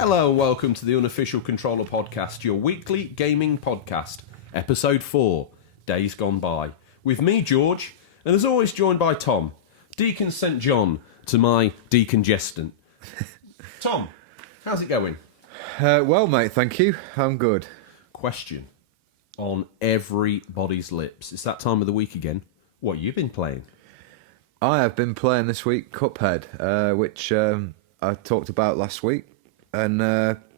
Hello and welcome to the Unofficial Controller Podcast, your weekly gaming podcast, episode 4, Days Gone By. With me, George, and as always joined by Tom, Deacon St. John to my decongestant. Tom, how's it going? Well, mate, thank you. I'm good. Question on everybody's lips. It's that time of the week again. What have you been playing? I have been playing this week Cuphead, which I talked about last week, and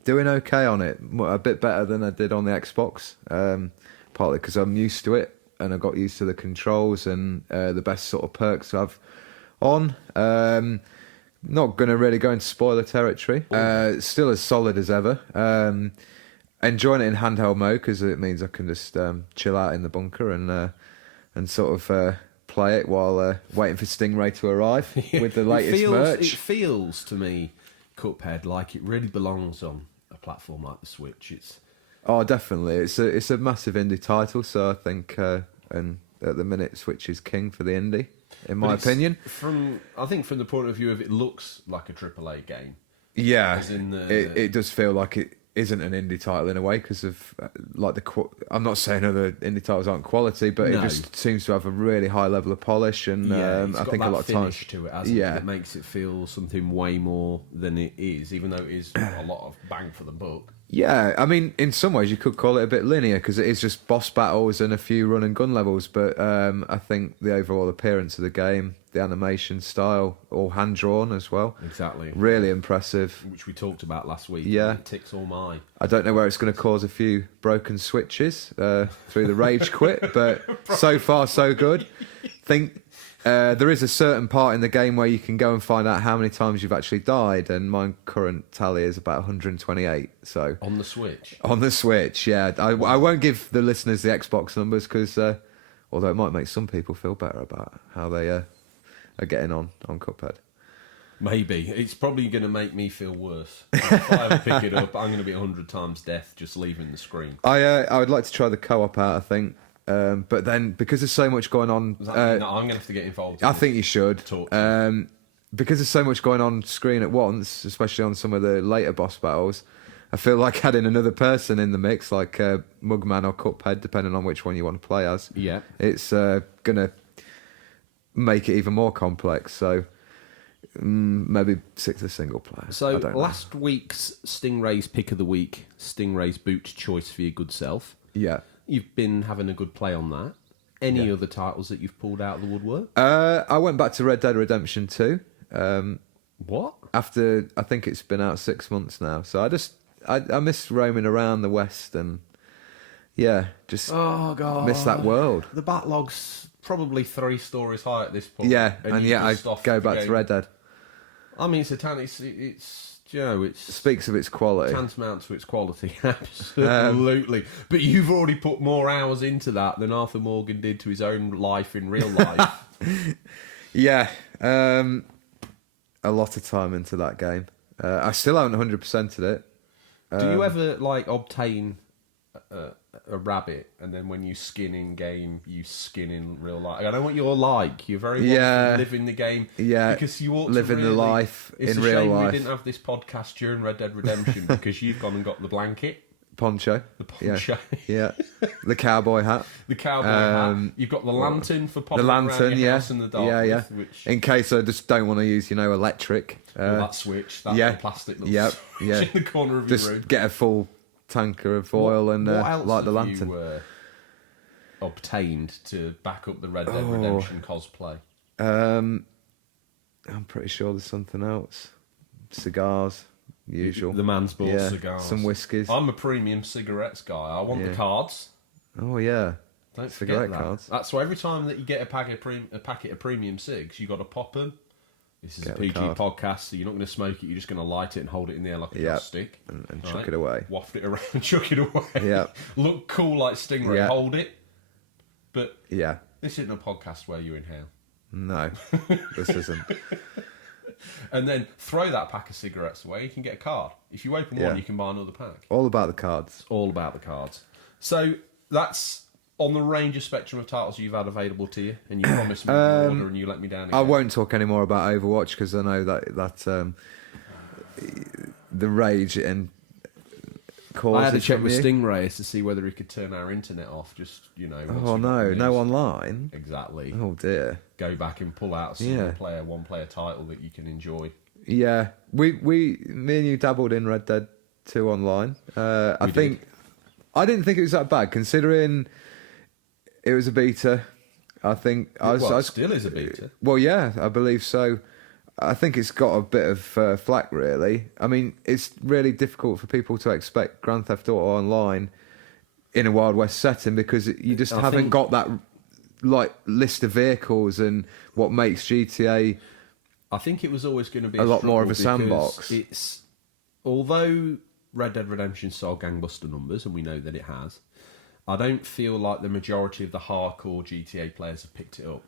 doing okay on it. A bit better than I did on the Xbox, partly because I'm used to it, and I got used to the controls and the best sort of perks to have on. Not going to really go into spoiler territory. Still as solid as ever. Enjoying it in handheld mode because it means I can just chill out in the bunker and sort of play it while waiting for Stingray to arrive with the latest merch. It feels to me, Cuphead, like it really belongs on a platform like the Switch. Oh, definitely. It's a massive indie title, so I think, and at the minute, Switch is king for the indie, in my opinion. I think from the point of view of it looks like a AAA game. Yeah, as in it does feel like it isn't an indie title in a way because of like I'm not saying other indie titles aren't quality, but it just seems to have a really high level of polish, and it's I got think that a lot of times to it, hasn't it? It makes it feel something way more than it is, even though it is a lot of bang for the buck. Yeah, I mean, in some ways you could call it a bit linear because it is just boss battles and a few run and gun levels, but I think the overall appearance of the game, the animation style, all hand-drawn as well. Exactly. Really impressive. Which we talked about last week. Yeah. It ticks all mine. I don't know where it's going to cause a few broken switches through the rage quit, but so far so good. Think there is a certain part in the game where you can go and find out how many times you've actually died, and my current tally is about 128. So on the Switch? On the Switch, yeah. I won't give the listeners the Xbox numbers because, although it might make some people feel better about how they are getting on Cuphead. Maybe. It's probably going to make me feel worse. If I ever pick it up, I'm going to be 100 times death just leaving the screen. I would like to try the co-op out, I think. But then, because there's so much going on... Does that mean that I'm going to have to get involved in I think you should. Because there's so much going on screen at once, especially on some of the later boss battles, I feel like adding another person in the mix, like Mugman or Cuphead, depending on which one you want to play as, it's going to make it even more complex. So maybe stick to the single player. So last week's Stingrays pick of the week, Stingrays boot choice for your good self. Yeah. You've been having a good play on that. Any other titles that you've pulled out of the woodwork? I went back to Red Dead Redemption 2. What? After, I think it's been out 6 months now. So I miss roaming around the West and, just miss that world. The backlog's probably 3 stories high at this point. Yeah, and yet I go back to Red Dead. I mean, it's it speaks of its quality. Tantamount to its quality, absolutely. But you've already put more hours into that than Arthur Morgan did to his own life in real life. Yeah, a lot of time into that game. I still haven't 100%ed it. Do you ever obtain a rabbit, and then when you skin in game, you skin in real life? I know what you're like. You're very living the game. Yeah, because you ought living to really, the life in real life. It's a shame we didn't have this podcast during Red Dead Redemption because you've gone and got the blanket. Poncho. The poncho. Yeah. The cowboy hat. The cowboy hat. You've got the lantern for popping the lantern, around your house in the dark. Yeah. Which... in case I just don't want to use, electric. That switch, that little plastic little switch in the corner of your room. Just get a full tanker of oil and light the lantern. What else have you obtained to back up the Red Dead Redemption cosplay? I'm pretty sure there's something else. Cigars. Usual. The man's bought cigars. Some whiskies. I'm a premium cigarettes guy. I want the cards. Oh, yeah. Don't cigarette forget that. Cards. That's why every time that you get a packet of premium cigs, you got to pop them. This is a PG podcast, so you're not going to smoke it. You're just going to light it and hold it in the air like a gloss stick. And chuck it away. Waft it around and chuck it away. Yeah. Look cool like Stingray. Yeah. Hold it. But this isn't a podcast where you inhale. No, this isn't. And then throw that pack of cigarettes away, you can get a card. If you open one, you can buy another pack. All about the cards. All about the cards. So that's on the range of spectrum of titles you've had available to you, and you promised me an order and you let me down again. I won't talk any more about Overwatch because I know that the rage and causes. I had to check from with you. Stingrays to see whether he could turn our internet off. Just Oh no, no online. Exactly. Oh dear. Go back and pull out a single player, one player title that you can enjoy. Yeah, me and you dabbled in Red Dead 2 online. I didn't think it was that bad considering it was a beta. I think It still is a beta. Well, yeah, I believe so. I think it's got a bit of flack, really. I mean, it's really difficult for people to expect Grand Theft Auto Online in a Wild West setting because you just haven't got that like list of vehicles and what makes GTA. I think it was always going to be a lot more of a struggle sandbox. Although Red Dead Redemption saw gangbuster numbers, and we know that it has, I don't feel like the majority of the hardcore GTA players have picked it up.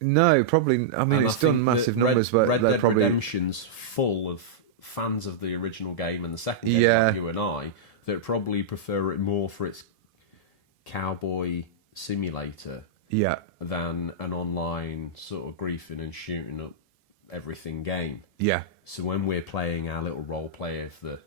No, probably. I mean, it's done massive numbers, but Red they're Dead probably Redemption's full of fans of the original game and the second game, like you and I, that probably prefer it more for its cowboy simulator than an online sort of griefing and shooting up everything game. Yeah. So when we're playing our little role play of the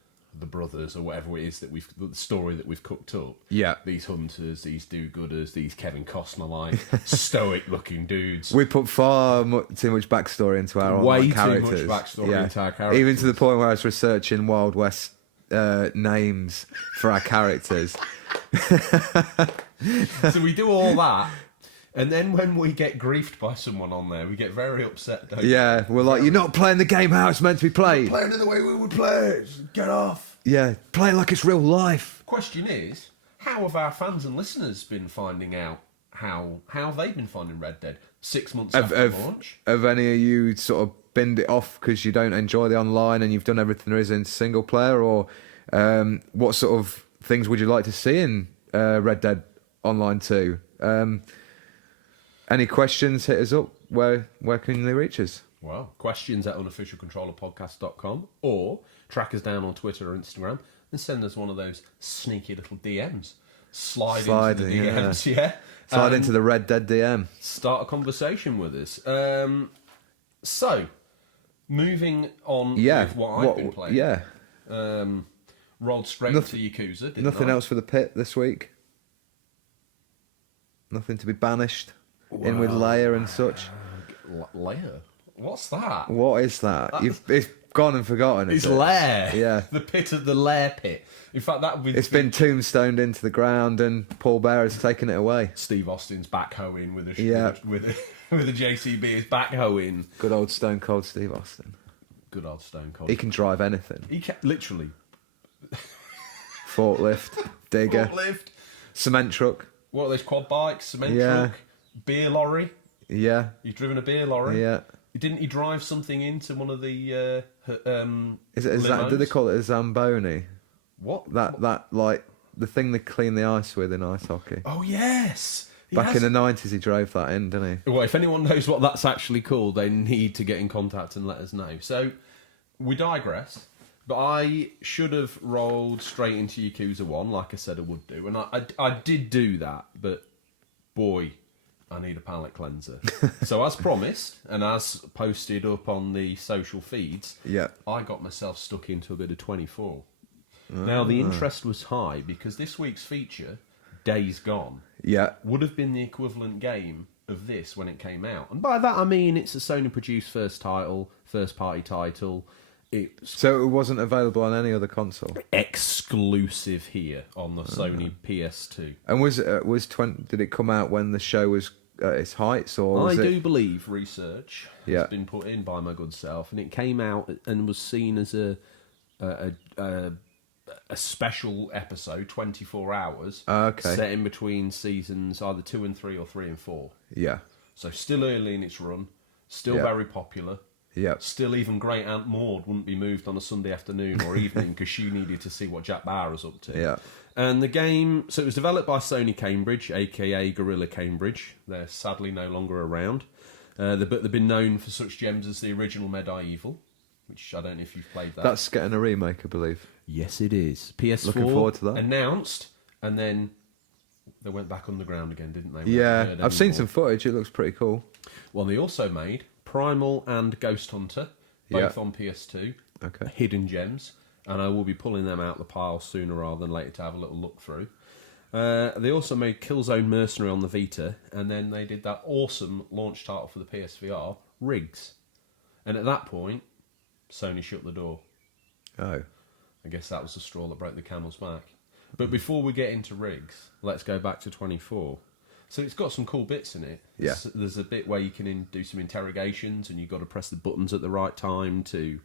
brothers or whatever it is that the story that we've cooked up. Yeah. These hunters, these do-gooders, these Kevin Costner-like stoic-looking dudes. We put far too much backstory into our online characters. Way too much backstory into our characters. Even to the point where I was researching Wild West names for our characters. So we do all that. And then when we get griefed by someone on there, we get very upset, don't we? Yeah, we're like, you're not playing the game how it's meant to be played. Playing it the way we would play it. Get off. Yeah, play it like it's real life. Question is, how have our fans and listeners been finding out how they've been finding Red Dead 6 months after launch? Have any of you sort of binned it off because you don't enjoy the online and you've done everything there is in single player? Or what sort of things would you like to see in Red Dead Online 2? Any questions, hit us up. Where can they reach us? Well, questions at unofficialcontrollerpodcast.com or track us down on Twitter or Instagram and send us one of those sneaky little DMs. Slide into the DMs, yeah. Slide into the Red Dead DM. Start a conversation with us. So, moving on with what I've been playing. Yeah. Rolled straight into Yakuza, didn't Nothing I? else for the pit this week? Nothing to be banished? In with Leia and such. Leia? What's that? What is that? It's gone and forgotten. It's Lair. Yeah. The pit of the Lair pit. In fact, that would It's been tombstoned into the ground and Paul Bear has taken it away. Steve Austin's backhoeing with a JCB is backhoeing. Good old Stone Cold Steve Austin. Good old Stone Cold. He can drive anything. He literally. Forklift, digger, cement truck. What are those quad bikes? Cement truck, beer lorry. Yeah. He's driven a beer lorry. Yeah. Didn't he drive something into one of the do they call it a Zamboni? What? That like the thing they clean the ice with in ice hockey. Oh yes. Back in the 90s he drove that in, didn't he? Well, if anyone knows what that's actually called, they need to get in contact and let us know. So we digress. But I should have rolled straight into Yakuza 1, like I said I would do. And I did do that, but boy, I need a palate cleanser. So as promised, and as posted up on the social feeds, I got myself stuck into a bit of 24. Now, the interest was high because this week's feature, Days Gone, would have been the equivalent game of this when it came out. And by that I mean it's a Sony-produced first-party title. So it wasn't available on any other console? Exclusive here on the Sony PS2. And did it come out when the show was at its heights? Or I do believe research has been put in by my good self, and it came out and was seen as a special episode, 24 hours, set in between seasons either 2 and 3 or 3 and 4. Yeah. So still early in its run, still very popular. Yeah. Still, even Great Aunt Maud wouldn't be moved on a Sunday afternoon or evening because she needed to see what Jack Bauer was up to. Yeah. And the game, so it was developed by Sony Cambridge, aka Gorilla Cambridge. They're sadly no longer around. But they've been known for such gems as the original Medieval, which I don't know if you've played that. That's getting a remake, I believe. Yes, it is. PS4 Looking forward to that. Announced, and then they went back underground again, didn't they? Yeah, I've seen some footage. It looks pretty cool. Well, they also made Primal and Ghost Hunter both on PS2. Okay. Hidden gems, and I will be pulling them out the pile sooner rather than later to have a little look through. They also made Killzone Mercenary on the Vita, and then they did that awesome launch title for the PSVR, Rigs. And at that point, Sony shut the door. Oh. I guess that was the straw that broke the camel's back. But before we get into Rigs, let's go back to 24. So it's got some cool bits in it. Yeah. There's a bit where you can do some interrogations, and you've got to press the buttons at the right time to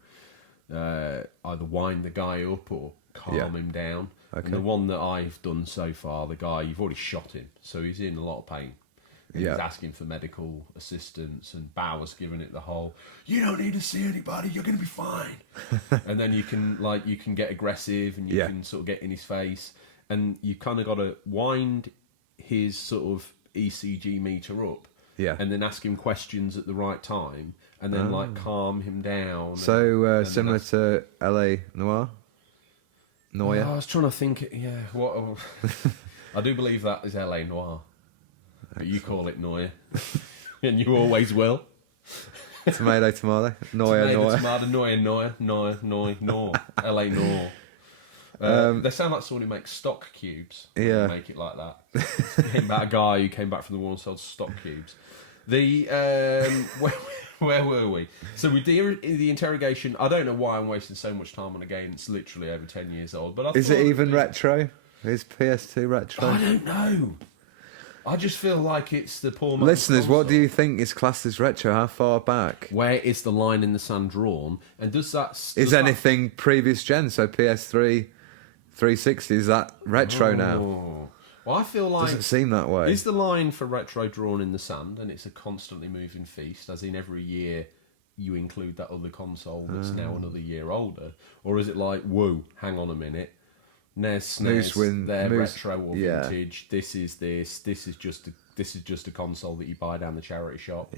either wind the guy up or calm him down. Okay. And the one that I've done so far, the guy, you've already shot him, so he's in a lot of pain. And he's asking for medical assistance, and Bauer's giving it the whole, you don't need to see anybody, you're going to be fine. And then you can get aggressive, and you can sort of get in his face, and you kind of got to wind his sort of ECG meter up, and then ask him questions at the right time, and then calm him down. So similar to LA Noir? Noir? I was trying to think, what... I do believe that is LA Noir. But you call it Noir. And you always will. Tomato. Noir. Tomato, Noir. LA Noir. They sound like someone who makes stock cubes. Yeah. Make it like that. Came back a guy who came back from the war and sold stock cubes. The where were we? So with the interrogation, I don't know why I'm wasting so much time on a game that's literally over 10 years old. But is it even retro? Is PS2 retro? I don't know. I just feel like it's the poor man's Listeners, console. what do you think is classed as retro? How far back? Where is the line in the sand drawn? And does anything previous gen? So PS3, 360, is that retro now? Well, I feel like... Doesn't seem that way. Is the line for retro drawn in the sand, and it's a constantly moving feast, as in every year you include that other console that's now another year older? Or is it like, whoa, hang on a minute, NES, SNES, they're retro or vintage, this is just a console that you buy down the charity shop,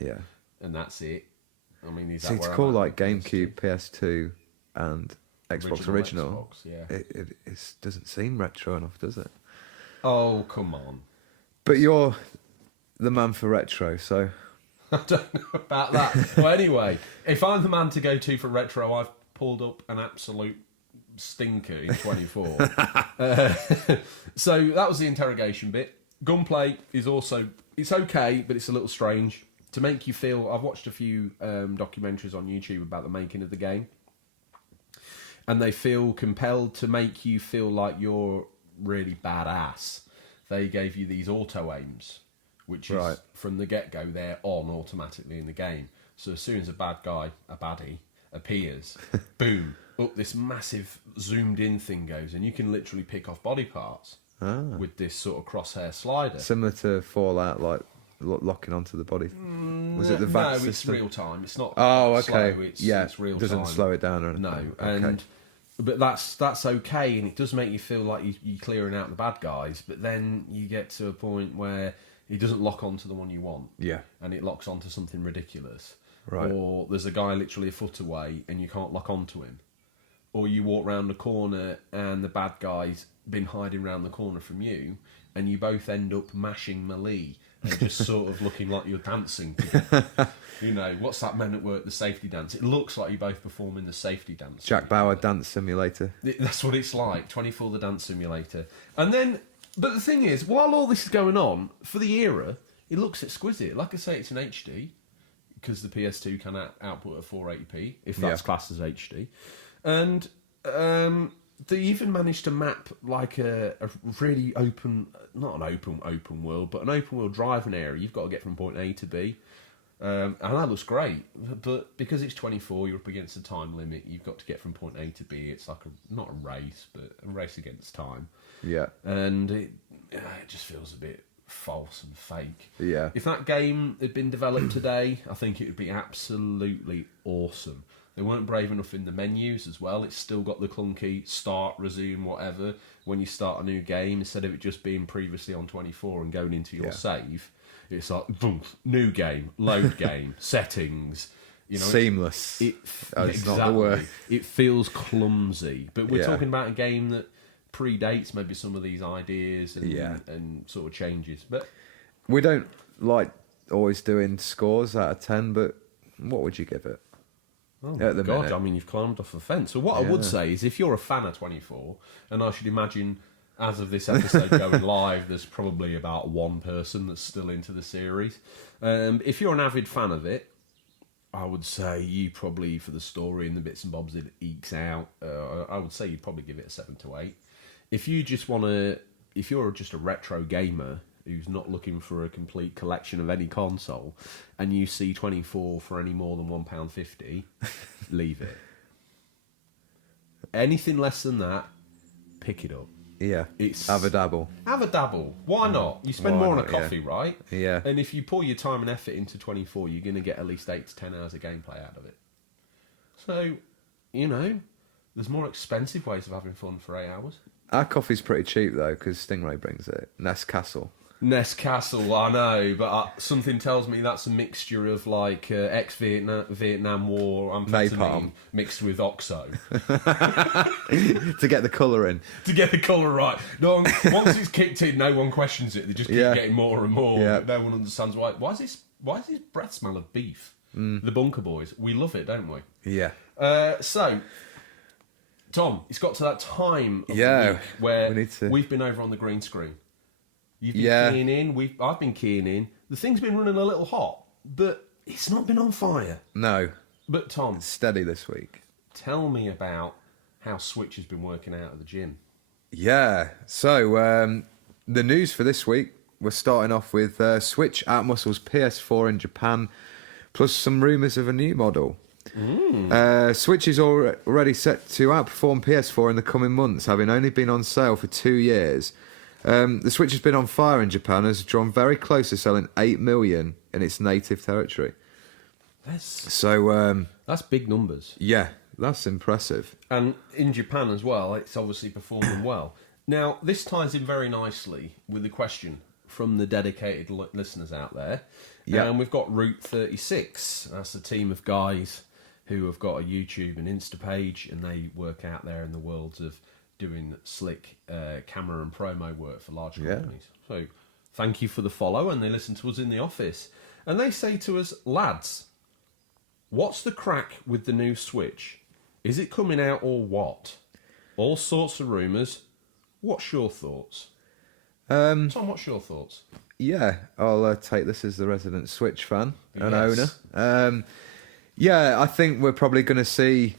and that's it. I mean, is that it's where cool, I'm like GameCube, PS2, and Xbox original. Xbox, it doesn't seem retro enough, does it? Oh, come on. But you're the man for retro, so... I don't know about that. Well, anyway, if I'm the man to go to for retro, I've pulled up an absolute stinker in 24. So that was the interrogation bit. Gunplay is also... It's okay, but it's a little strange. To make you feel... I've watched a few documentaries on YouTube about the making of the game. And they feel compelled to make you feel like you're really badass. They gave you these auto aims, which is from the get-go, they're on automatically in the game. So as soon as a baddie appears, boom, up this massive zoomed in thing goes, and you can literally pick off body parts with this sort of crosshair slider. Similar to Fallout, like locking onto the body. Was it the VAT system? No, it's real time. It's not okay. slow, it's real time. It doesn't slow it down or anything. No, okay. But that's okay, and it does make you feel like you're clearing out the bad guys, but then you get to a point where it doesn't lock onto the one you want. Yeah. And it locks onto something ridiculous. Right. Or there's a guy literally a foot away and you can't lock onto him. Or you walk round the corner and the bad guy's been hiding round the corner from you, and you both end up mashing melee and just sort of looking like you're dancing together. You know, what's that Men at Work, the safety dance? It looks like you're both performing the safety dance. Jack Bauer Dance Simulator. That's what it's like, 24 the Dance Simulator. And then, but the thing is, while all this is going on, for the era, it looks exquisite. Like I say, it's an HD, because the PS2 can output at 480p, if that's classed as HD. And they even managed to map like a really open, not an open world, but an open world driving area you've got to get from point A to B. And that looks great, but because it's 24, you're up against a time limit. You've got to get from point A to B. It's like not a race, but a race against time. Yeah. And it just feels a bit false and fake. Yeah. If that game had been developed today, I think it would be absolutely awesome. They weren't brave enough in the menus as well. It's still got the clunky start, resume, whatever, when you start a new game, instead of it just being previously on 24 and going into your save. It's like, boom, new game, load game, settings. You know, seamless. It's not the word. It feels clumsy. But we're talking about a game that predates maybe some of these ideas and sort of changes. But we don't like always doing scores out of 10, but what would you give it? Oh at my the God, minute. I mean, you've climbed off the fence. So what I would say is if you're a fan of 24, and I should imagine as of this episode going live, there's probably about one person that's still into the series. If you're an avid fan of it, I would say you probably, for the story and the bits and bobs it ekes out, I would say you'd probably give it a 7 to 8. If you're just a retro gamer who's not looking for a complete collection of any console, and you see 24 for any more than £1.50, leave it. Anything less than that, pick it up. Yeah, It's have a dabble. Have a dabble. Why not? You spend Why more on a not, yeah. coffee, right? Yeah. And if you pour your time and effort into 24, you're going to get at least 8 to 10 hours of gameplay out of it. So, there's more expensive ways of having fun for 8 hours. Our coffee's pretty cheap though, because Stingray brings it. Nest Castle. Nest Castle, I know, but something tells me that's a mixture of like ex-Vietnam War amphetamine Napalm. mixed with Oxo To get the colour in. to get the colour right. No, once it's kicked in, no one questions it. They just keep getting more and more. Yeah. No one understands why. Why does this breath smell of beef? The Bunker Boys, we love it, don't we? Yeah. So, Tom, it's got to that time of the Yeah, week where we need to- we've been over on the green screen. You've been Yeah. keying in. I've been keying in. The thing's been running a little hot, but it's not been on fire. No, But Tom, steady this week. tell me about how Switch has been working out at the gym. Yeah. So the news for this week, we're starting off with Switch outmuscles PS4 in Japan, plus some rumours of a new model. Switch is already set to outperform PS4 in the coming months, having only been on sale for 2 years. The Switch has been on fire in Japan, has drawn very close to selling 8 million in its native territory. That's big numbers. Yeah, that's impressive. And in Japan as well, it's obviously performing well. Now, this ties in very nicely with the question from the dedicated listeners out there. Yeah. And we've got Route 36. That's a team of guys who have got a YouTube and Insta page, and they work out there in the worlds of doing slick camera and promo work for large companies. So thank you for the follow, and they listen to us in the office. And they say to us, lads, what's the crack with the new Switch? Is it coming out or what? All sorts of rumours. What's your thoughts? Tom, what's your thoughts? Yeah, I'll take this as the resident Switch fan and Yes. owner. Yeah, I think we're probably going to see...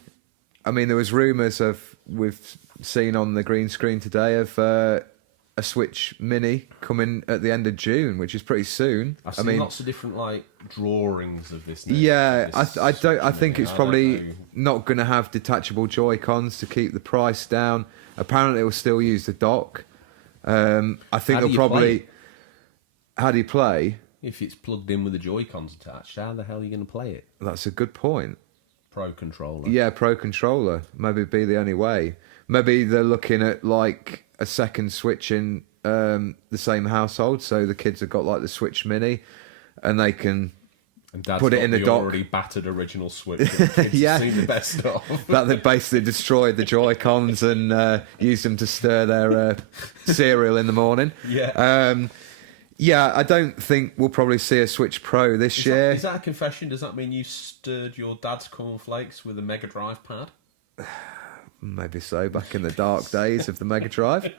I mean, there was rumours we've seen on the green screen today of a Switch Mini coming at the end of June, which is pretty soon. I've seen lots of different drawings of this. Now, Yeah, this I think Mini. it's I don't probably know. not going to have detachable Joy-Cons to keep the price down. Apparently, it will still use the dock. I think How do they'll you probably... play it? How do you play? If it's plugged in with the Joy-Cons attached, how the hell are you going to play it? That's a good point. Pro controller. Yeah, Pro Controller. Maybe it'd be the only way. Maybe they're looking at a second Switch in the same household, so the kids have got the Switch Mini, and they can And Dad's put it got in the the dock. already battered original Switch. That the kids Yeah. have seen the best of. that they basically destroyed the Joy-Cons and used them to stir their cereal in the morning. Yeah. Yeah, I don't think we'll probably see a Switch Pro this year. Is that a confession? Does that mean you stirred your dad's cornflakes with a Mega Drive pad? Maybe so, back in the dark days of the Mega Drive.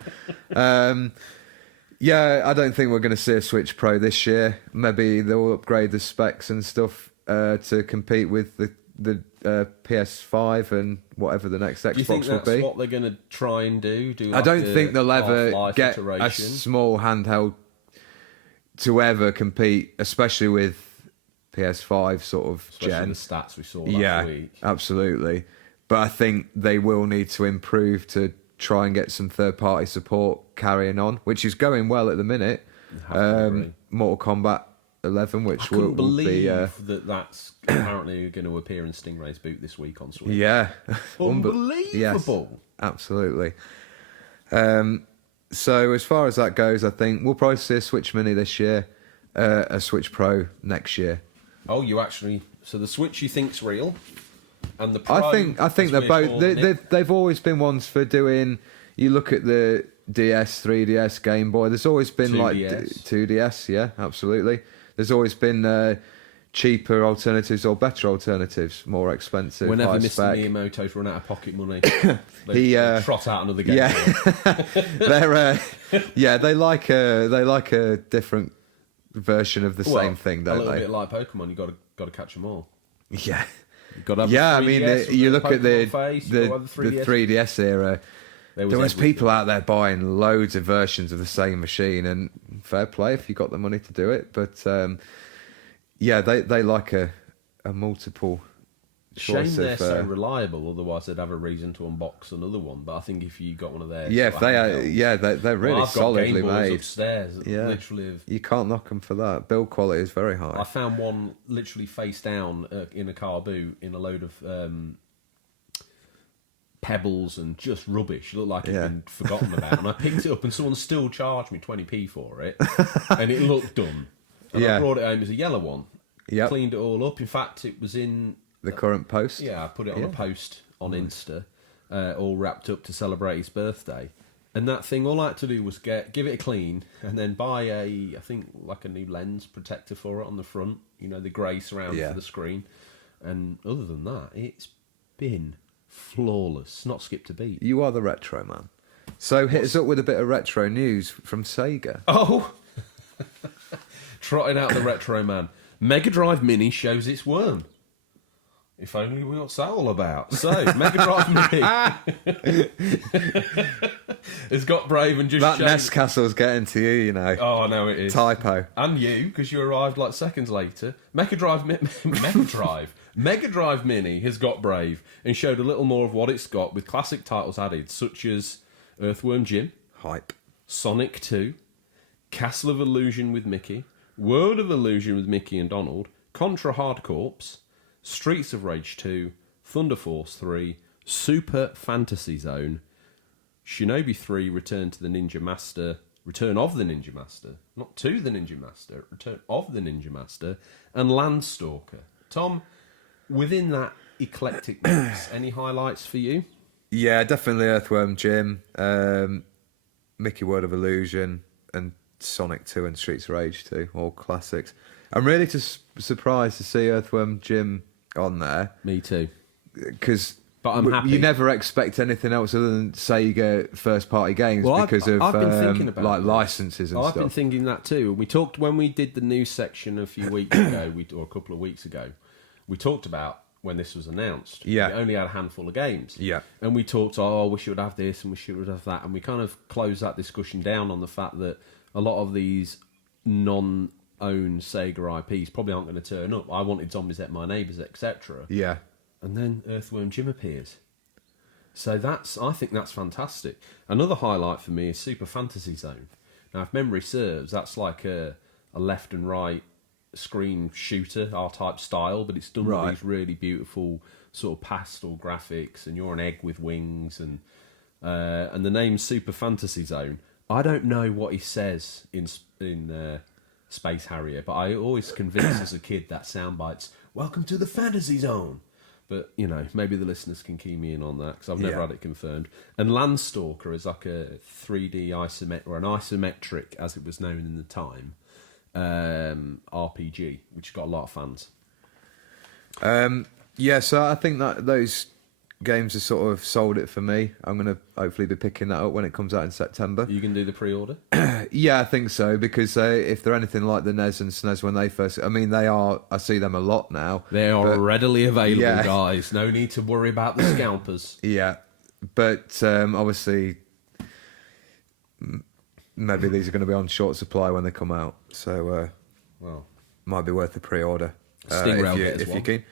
Yeah, I don't think we're going to see a Switch Pro this year. Maybe they'll upgrade the specs and stuff to compete with the PS5 and whatever the next Do you think Xbox will that's be. what they're going to try and do? I don't think they'll ever Half-Life get iteration? a small handheld to ever compete, especially with PS5 sort of Especially gen. the stats we saw Yeah, last week. absolutely. But I think they will need to improve to try and get some third-party support carrying on, which is going well at the minute. Mortal Kombat 11, which I couldn't will be... believe that's apparently going to appear in Stingray's boot this week on Switch. yeah. Unbelievable. Yes, absolutely. So as far as that goes, I think we'll probably see a Switch Mini this year, a Switch Pro next year. Oh, you actually... So the Switch you think's real, and the Pro... I think as they're we're both. calling it, They've always been ones for doing. You look at the DS, 3DS, Game Boy. There's always been 2DS. 2DS. Yeah, absolutely. There's always been cheaper alternatives or better alternatives, more expensive, Whenever high Mr. spec. Miyamoto's run out of pocket money, He, they trot out another game. Yeah, they like a different version of the same thing, don't a little they? bit like Pokemon, you got to catch them all. Yeah, You've got to have yeah. I the mean, 3DS you with look at the face, you've got to have the 3DS era. There was everything. people out there buying loads of versions of the same machine, and fair play if you got the money to do it. But yeah, they like a multiple Shame choice they're of. so reliable, otherwise they'd have a reason to unbox another one. But I think if you got one of theirs, Yeah, if they are, handhelds- they're really I've got solidly Game Boys made. upstairs. That Yeah. literally have. You can't knock them for that. Build quality is very high. I found one literally face down in a car boot in a load of pebbles and just rubbish. It looked like it'd been forgotten about. And I picked it up and someone still charged me 20p for it. And it looked done. And I brought it home as a yellow one. Yep. Cleaned it all up. In fact, it was in... The current post. Yeah, I put it on a post on Insta, all wrapped up to celebrate his birthday. And that thing, all I had to do was give it a clean and then buy I think, like a new lens protector for it on the front. You know, the grey surround for the screen. And other than that, it's been flawless. Not skipped a beat. You are the retro man. So hit us up with a bit of retro news from Sega. Oh! Trotting out the retro man. Mega Drive Mini shows its worm. If only we knew what's that all about. So, Mega Drive Mini has got brave and just That shown... Nest Castle's getting to you, you know. Oh, I know it is. Typo. And you, because you arrived like seconds later. Mega Drive Mini has got brave and showed a little more of what it's got with classic titles added, such as Earthworm Jim, Hype. Sonic 2, Castle of Illusion with Mickey, World of Illusion with Mickey and Donald, Contra Hard Corps, Streets of Rage 2, Thunder Force 3, Super Fantasy Zone, Shinobi 3, Return of the Ninja Master, not to the Ninja Master, Return of the Ninja Master, and Landstalker. Tom, within that eclectic mix, any highlights for you? Yeah, definitely Earthworm Jim, Mickey World of Illusion, and Sonic 2 and Streets of Rage 2, all classics. I'm really just surprised to see Earthworm Jim on there. Me too. Because I'm happy. You never expect anything else other than Sega first-party games because I've been thinking of about like this. licenses and I've stuff. been thinking that too. And we talked when we did the news section a few weeks ago, or a couple of weeks ago. We talked about when this was announced. Yeah. We only had a handful of games. Yeah. And we talked, we should have this and we should have that. And we kind of closed that discussion down on the fact that a lot of these non-owned Sega IPs probably aren't going to turn up. I wanted Zombies Ate My Neighbours, etc. Yeah. And then Earthworm Jim appears. So I think that's fantastic. Another highlight for me is Super Fantasy Zone. Now, if memory serves, that's like a left and right screen shooter, R-type style, but it's done with these really beautiful sort of pastel graphics, and you're an egg with wings, and the name's Super Fantasy Zone. I don't know what he says in Space Harrier, but I always convinced as a kid that soundbite's "Welcome to the Fantasy Zone." But, you know, maybe the listeners can key me in on that, because I've never had it confirmed. And Landstalker is like a 3D isometric, or an isometric, as it was known in the time, RPG, which got a lot of fans. Yeah, so I think that those games have sort of sold it for me. I'm going to hopefully be picking that up when it comes out in September. You can do the pre-order? Yeah, I think so, because if they're anything like the NES and SNES when they first... I mean, I see them a lot now. They are readily available, yeah. guys. No need to worry about the scalpers. Yeah, but obviously... Maybe these are going to be on short supply when they come out, so might be worth a pre-order. Stingray will get us if one. you can.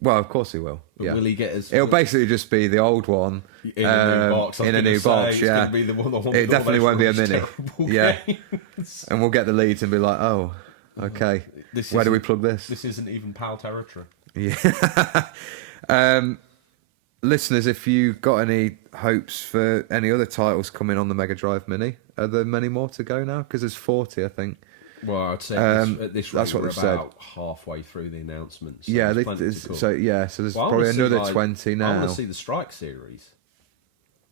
Well, of course he will. But yeah. will he get us... It'll basically just be the old one in a new box. In a new box, it's yeah. gonna be the one that It definitely won't be a mini. Yeah, games. and we'll get the leads and be like, oh, okay. Where do we plug this? This isn't even PAL territory. Yeah. Listeners, if you got any hopes for any other titles coming on the Mega Drive Mini, are there many more to go now? Because there's 40, I think. Well, I'd say at this rate, that's what we're they've said. about halfway through the announcements. So Yeah, there's plenty to come. so there's Well, I probably wanna see, another 20 now. I want to see the Strike series.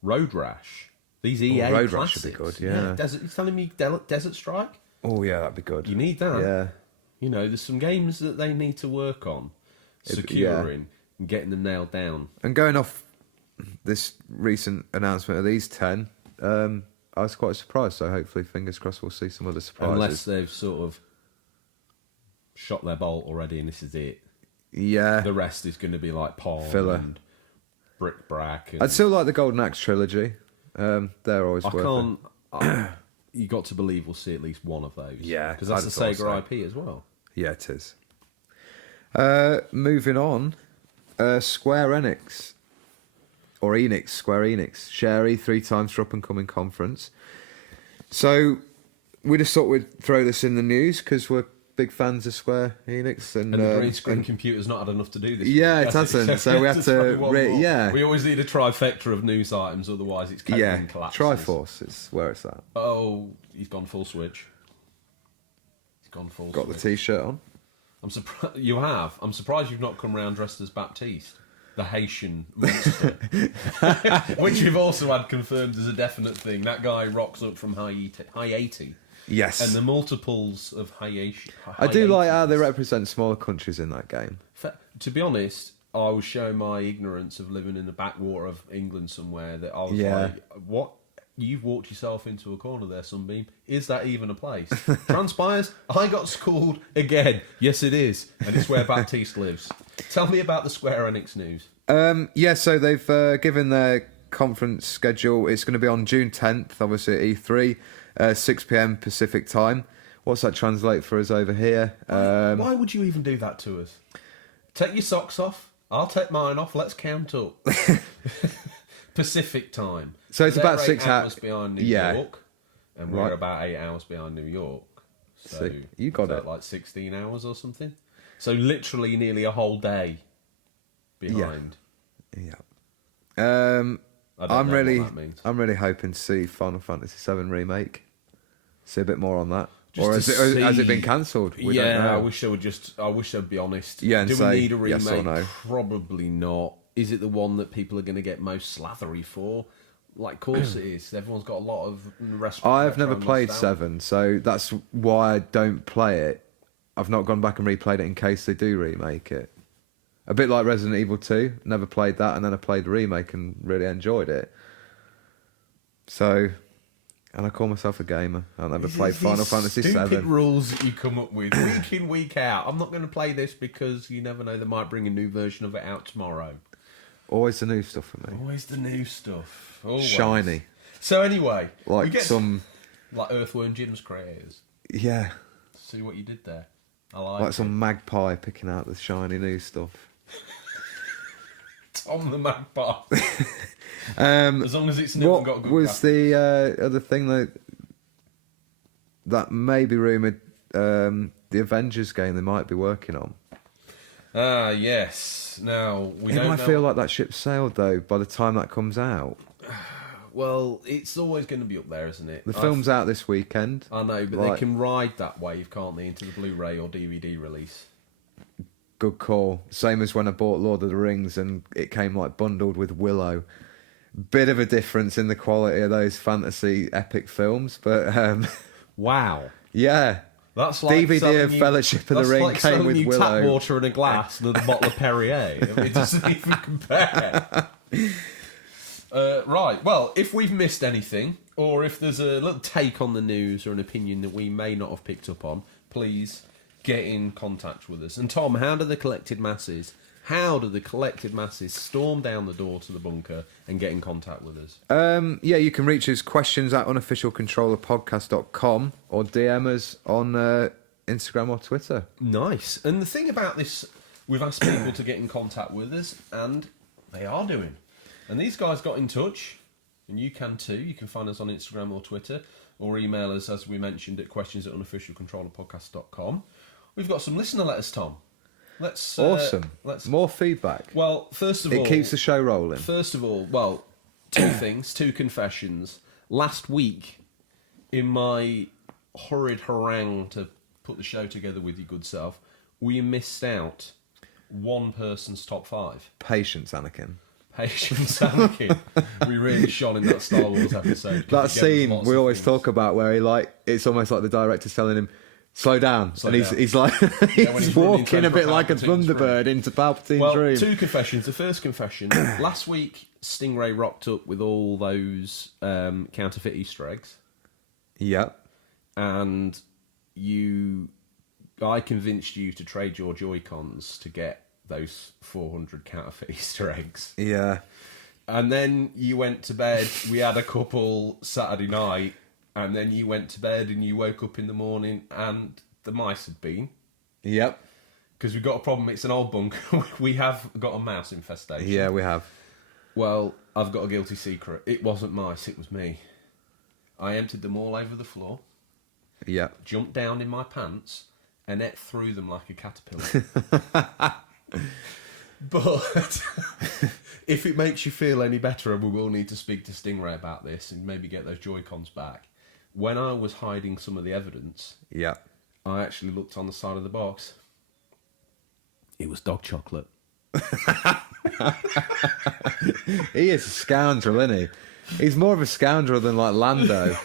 Road Rash. These EA Road classics. Rash should be good, yeah. Desert, you're telling me Desert Strike? Oh, yeah, that'd be good. You need that. Yeah. You know, there's some games that they need to work on securing and getting them nailed down. And going off this recent announcement of these 10, I was quite surprised. So hopefully, fingers crossed, we'll see some other surprises. Unless they've sort of shot their bolt already and this is it. Yeah. The rest is going to be like Palm Filler. and Brick-Brack. And I'd still like the Golden Axe trilogy. They're always worth it. You got to believe we'll see at least one of those. Yeah, because that's the I'd Sega thought IP as well. Yeah, it is. Moving on, Square Enix. Or Enix, Square Enix. Share E3 times for up-and-coming conference. So, we just thought we'd throw this in the news because we're big fans of Square Enix. And the green screen computer's not had enough to do this. Yeah, week, it hasn't. So we had to... We always need a trifecta of news items, otherwise it's coding collapses. Triforce is where it's at. Oh, he's gone full switch. He's gone full Got switch. the T-shirt on. I'm surprised you have. I'm surprised you've not come round dressed as Baptiste, the Haitian monster, which you've also had confirmed as a definite thing. That guy rocks up from Haiti. Yes. And the multiples of Haiti. I do like how they represent smaller countries in that game. To be honest, I was showing my ignorance of living in the backwater of England somewhere that I was like, what? You've walked yourself into a corner there, Sunbeam. Is that even a place? Transpires, I got schooled again. Yes, it is. And it's where Baptiste lives. Tell me about the Square Enix news. So they've given their conference schedule. It's going to be on June 10th, obviously at E3, 6 p.m. Pacific time. What's that translate for us over here? Why would you even do that to us? Take your socks off. I'll take mine off. Let's count up. Pacific time. So it's about 6 hours behind New York, and we're about 8 hours behind New York. So you got it. Like 16 hours or something. So literally nearly a whole day behind. Yeah. I'm really hoping to see Final Fantasy VII remake. See a bit more on that. Just or has it been cancelled? I wish they'd be honest. Yeah, and do say we need a remake? yes or no? Probably not. Is it the one that people are going to get most slathery for? Like, of course it is. Everyone's got a lot of I've never played 7, so that's why I don't play it. I've not gone back and replayed it in case they do remake it. A bit like Resident Evil 2. Never played that, and then I played the remake and really enjoyed it. So, and I call myself a gamer. I've never played Final Fantasy 7. Stupid rules that you come up with week in, week out. I'm not going to play this because you never know, they might bring a new version of it out tomorrow. Always the new stuff for me. Always the new stuff. Always. Shiny. So anyway, like we get some like Earthworm Jim's creators. Yeah. See what you did there. I like some magpie picking out the shiny new stuff. Tom the magpie. As long as it's new and got good. What was the other thing that may be rumoured? The Avengers game they might be working on. Yes. Now we don't. I feel like that ship sailed though by the time that comes out. Well, it's always going to be up there, isn't it? The film's out this weekend. I know, but they can ride that wave, can't they, into the Blu-ray or DVD release? Good call. Same as when I bought Lord of the Rings and it came like bundled with Willow. Bit of a difference in the quality of those fantasy epic films, but wow, yeah. That's like DVD of Fellowship of the Ring came with Willow. Tap water in a glass and a bottle of Perrier. It doesn't even compare. Right, well, if we've missed anything, or if there's a little take on the news or an opinion that we may not have picked up on, please get in contact with us. And Tom, how do the collected masses storm down the door to the bunker and get in contact with us? You can reach us questions at unofficialcontrollerpodcast.com or DM us on Instagram or Twitter. Nice. And the thing about this, we've asked people to get in contact with us, and they are doing. And these guys got in touch, and you can too. You can find us on Instagram or Twitter, or email us, as we mentioned, at questions@unofficialcontrollerpodcast.com. We've got some listener letters, Tom. Awesome. More feedback. Well, first of all... It keeps the show rolling. First of all, well, two confessions. Last week, in my hurried harangue to put the show together with your good self, we missed out one person's top 5. Patience, Anakin. Patience, Anakin. We really shone in that Star Wars episode. That scene we always talk about where he it's almost like the director's telling him, Slow down. Slow and down. he's like, when he's he's running walking a for bit like a Palpatine's Thunderbird into Palpatine's Well, dream. 2 confessions. The first confession: last week, Stingray rocked up with all those counterfeit Easter eggs, Yep. and I convinced you to trade your Joy-Cons to get those 400 counterfeit Easter eggs. Yeah. And then you went to bed. We had a couple Saturday night, and then you went to bed and you woke up in the morning and the mice had been. Yep. Because we've got a problem. It's an old bunker. We have got a mouse infestation. Yeah, we have. Well, I've got a guilty secret. It wasn't mice, it was me. I emptied them all over the floor, Yep. jumped down in my pants, and ate through them like a caterpillar. But if it makes you feel any better, and we will need to speak to Stingray about this and maybe get those Joy-Cons back, when I was hiding some of the evidence, Yep. I actually looked on the side of the box. It was dog chocolate. He is a scoundrel, isn't he? He's more of a scoundrel than like Lando.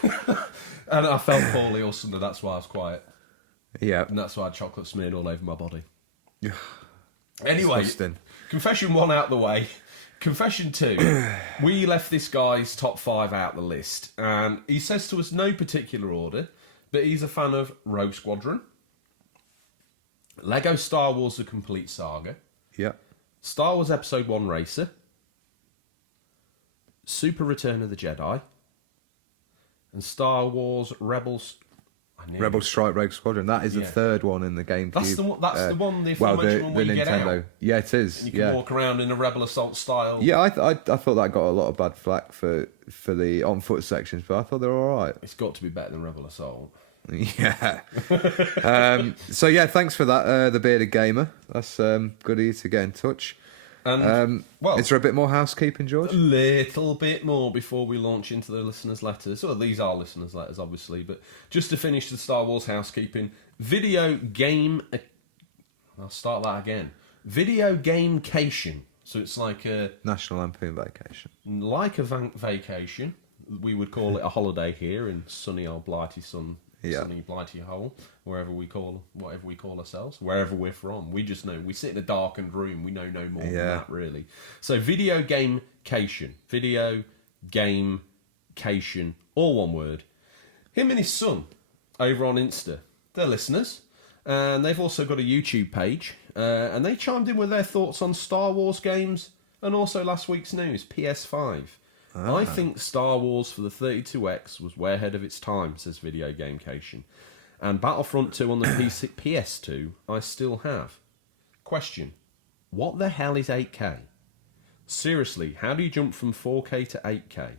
And I felt poorly all Sunday, that's why I was quiet. Yeah. And that's why I had chocolate smeared all over my body. Anyway, Disgusting. confession 1 out the way. Confession 2. We left this guy's top 5 out the list. And he says to us no particular order, but he's a fan of Rogue Squadron, Lego Star Wars The Complete Saga, Yep. Star Wars Episode 1 Racer, Super Return of the Jedi, and Star Wars Rebels... Rebel Strike Rogue Squadron. That is the Yeah. third one in the GameCube. That's the one, the aforementioned one where you get out. Yeah, it is. And you can Yeah. walk around in a Rebel Assault style. Yeah, I thought that got a lot of bad flack for the on foot sections, but I thought they were all right. It's got to be better than Rebel Assault. Yeah. So yeah, thanks for that, the bearded gamer. That's good of you to get in touch. And well, Is there a bit more housekeeping, George? a little bit more before we launch into the listeners' letters. Well, these are listeners' letters, obviously, but just to finish the Star Wars housekeeping, video game... I'll start that again. Video gamecation. So it's like a... National Lampoon Vacation. Like a vacation. We would call it a holiday here in sunny old Blighty Sun. Yeah. Sunny Blighty Hole, whatever we call ourselves, wherever we're from. We just know, we sit in a darkened room, we know no more than that, really. So video gamecation, all one word. Him and his son, over on Insta, they're listeners, and they've also got a YouTube page, and they chimed in with their thoughts on Star Wars games, and also last week's news, PS5. I think Star Wars for the 32X was way ahead of its time, says Video Gamecation. And Battlefront 2 on the PS2, I still have. Question: what the hell is 8K? Seriously, how do you jump from 4K to 8K?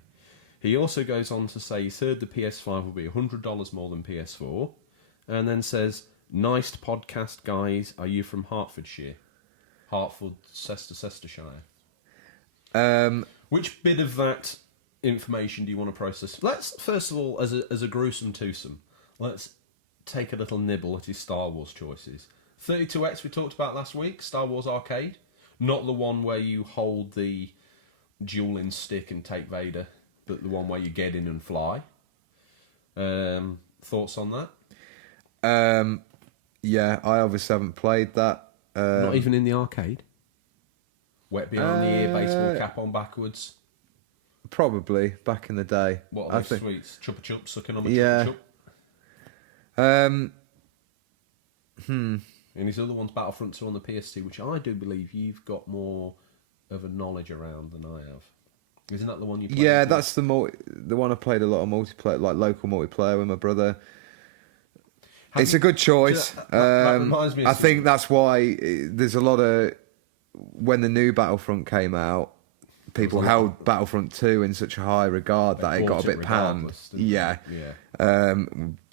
He also goes on to say he's heard the PS5 will be $100 more than PS4, and then says, nice podcast, guys. Are you from Hertfordshire? Hertford, Leicestershire. Which bit of that information do you want to process? Let's, first of all, as a gruesome twosome, let's take a little nibble at his Star Wars choices. 32X we talked about last week, Star Wars Arcade. Not the one where you hold the dueling stick and take Vader, but the one where you get in and fly. Thoughts on that? Yeah, I obviously haven't played that. Not even in the arcade? Wet behind the ear, baseball cap on backwards. Probably back in the day. What are those sweets? Chupa Chup, sucking on a Yeah. Chupa Chup. And his other one's Battlefront 2 on the PS2, which I do believe you've got more of a knowledge around than I have. Isn't that the one you played? Yeah, that's the one I played a lot of multiplayer, like local multiplayer with my brother. It's a good choice. That reminds me of I think that's why there's a lot of... When the new Battlefront came out, people held Battlefront 2 in such a high regard that it got a bit panned. Yeah.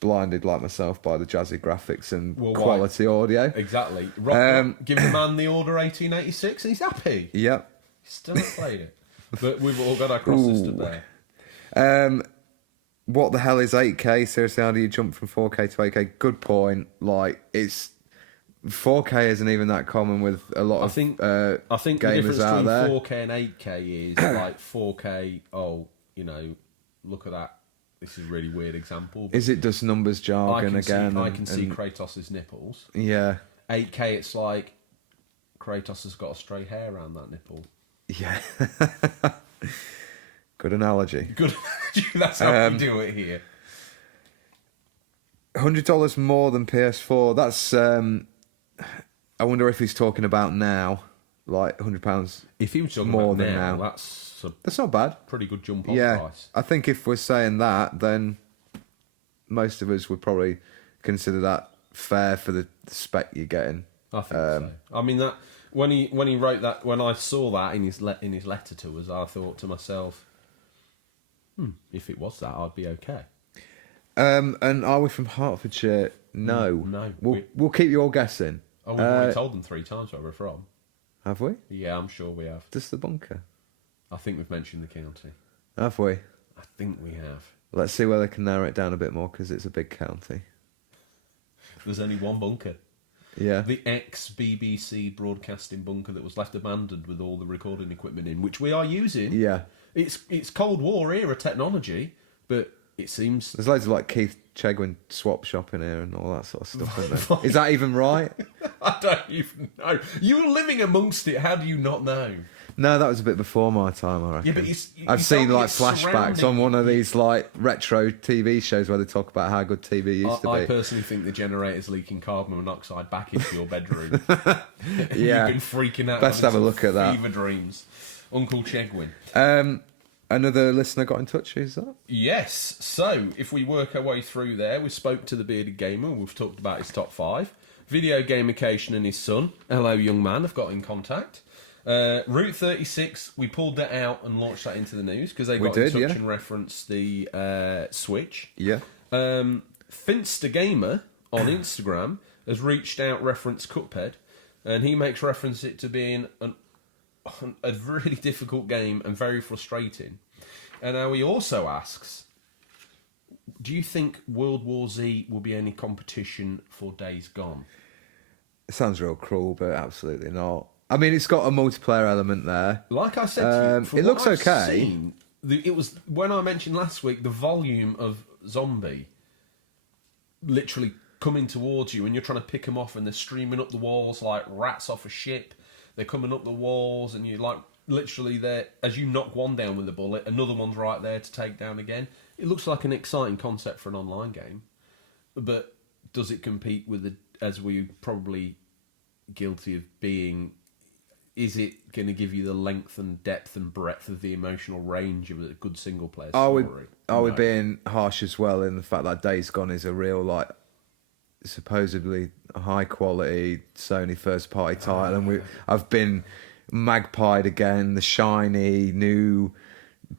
Blinded like myself by the jazzy graphics and quality audio. Exactly. Give the man the order 1886 and he's happy. Yep. He's still not played it. But we've all got our crosses to bear. What the hell is 8K? Seriously, how do you jump from 4K to 8K? Good point. Like, it's... 4K isn't even that common with a lot of I think gamers the difference out between there. 4K and 8K is like 4K, look at that. this is a really weird example. Is it just numbers jargon again? I can see Kratos' nipples. Yeah. 8K, it's like Kratos has got a stray hair around that nipple. Yeah. Good analogy. Good. That's how we do it here. $100 more than PS4. That's. I wonder if he's talking about now, like £100. If he was talking more about than now, now, that's not bad. Pretty good jump on Yeah, price. I think if we're saying that, then most of us would probably consider that fair for the spec you're getting. I think so. I mean that when he wrote that, when I saw that in his letter to us, I thought to myself, if it was that, I'd be okay. And are we from Hertfordshire? No. No. We'll keep you all guessing. Oh, we've already told them 3 times where we're from. Have we? Yeah, I'm sure we have. Just the bunker. I think we've mentioned the county. Have we? I think we have. Let's see whether they can narrow it down a bit more, because it's a big county. There's only one bunker. Yeah. The ex-BBC broadcasting bunker that was left abandoned with all the recording equipment in, which we are using. Yeah. It's Cold War era technology, but it seems... There's loads of like Keith Chegwin swap shop in here and all that sort of stuff, isn't there? Is that even right? I don't even know. You were living amongst it. How do you not know? No, that was a bit before my time, I reckon. Yeah, but I've seen like it's flashbacks on one of these like retro TV shows where they talk about how good TV used to be. I personally think the generator's leaking carbon monoxide back into your bedroom. Yeah. You've been freaking out. Best have a look at that. Fever dreams. Uncle Chegwin. Another listener got in touch. Who's that? Yes. So, if we work our way through there, we spoke to the Bearded Gamer. We've talked about his top 5. Video Gamication and his son, hello young man, have got in contact. Route 36, we pulled that out and launched that into the news because they got in touch and referenced the Switch. Yeah. Finster Gamer on Instagram has reached out, referenced Cuphead, and he makes reference it to being a really difficult game and very frustrating. And now he also asks, do you think World War Z will be any competition for Days Gone? It sounds real cruel, but absolutely not. I mean, it's got a multiplayer element there. Like I said to you, it looks okay. It was when I mentioned last week the volume of zombie literally coming towards you, and you're trying to pick them off, and they're streaming up the walls like rats off a ship. They're coming up the walls, and you like literally there as you knock one down with a bullet, another one's right there to take down again. It looks like an exciting concept for an online game, but does it compete with the, as we probably guilty of being? Is it going to give you the length and depth and breadth of the emotional range of a good single player story? Are we being harsh as well in the fact that Days Gone is a real, like, supposedly high quality Sony first party title, and I've been magpied again, the shiny new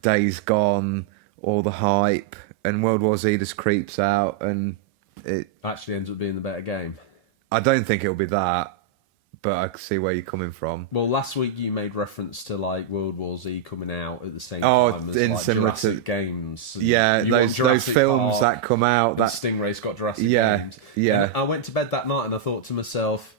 Days Gone, all the hype, and World War Z just creeps out, and it actually ends up being the better game. I don't think it'll be that, but I can see where you're coming from. Well, last week you made reference to like World War Z coming out at the same time as like Jurassic Games. Yeah, those films that come out. That Stingrays got Jurassic Games. Yeah. And I went to bed that night and I thought to myself,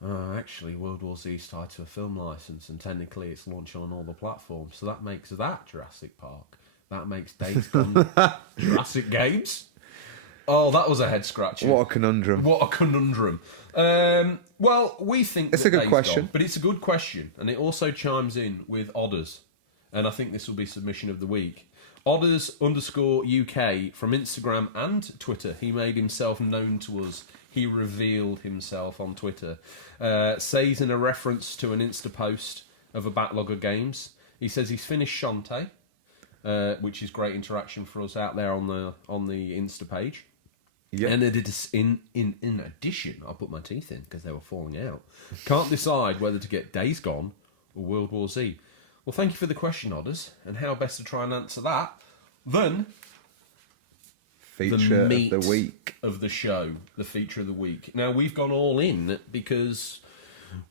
oh, actually, World War Z is tied to a film license, and technically it's launching on all the platforms. So that makes that Jurassic Park. That makes Days Gone Jurassic Games. Oh, that was a head scratcher. What a conundrum. What a conundrum. Well, we think it's a good question, but it's a good question, and it also chimes in with Odders, and I think this will be submission of the week. Odders_UK from Instagram and Twitter. He made himself known to us. He revealed himself on Twitter. Says in a reference to an Insta post of a backlog of games. He says he's finished Shantae, which is great interaction for us out there on the Insta page. Yep. And in addition, I put my teeth in because they were falling out. Can't decide whether to get Days Gone or World War Z. Well, thank you for the question, Odders, and how best to try and answer that than feature of the week of the show, the feature of the week. Now, we've gone all in because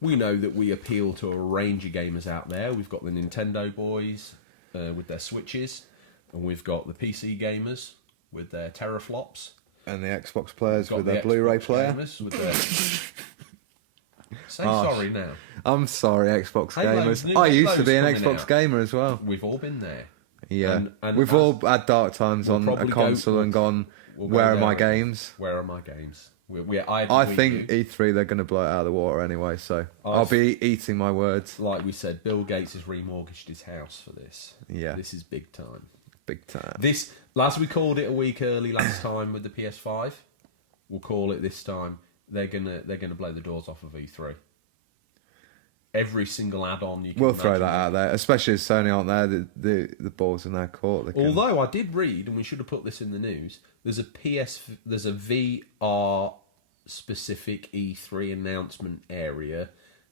we know that we appeal to a range of gamers out there. We've got the Nintendo boys with their Switches, and we've got the PC gamers with their teraflops. And the Xbox players with their Blu-ray player. Say sorry now. I'm sorry, Xbox gamers. I used to be an Xbox gamer as well. We've all been there. Yeah, And we've all had dark times on a probably console and gone, we'll where go are my there. games? Where are my games? I think E3 they're going to blow it out of the water anyway, so I'll be eating my words. Like we said, Bill Gates has remortgaged his house for this. Yeah. This is big time. Big time. This, as we called it a week early last time with the PS5, we'll call it this time. They're gonna blow the doors off of E3. Every single add-on you can We'll throw imagine. that out there, especially as Sony aren't there. The ball's in their court. Although I did read, and we should have put this in the news, there's a VR specific E3 announcement area,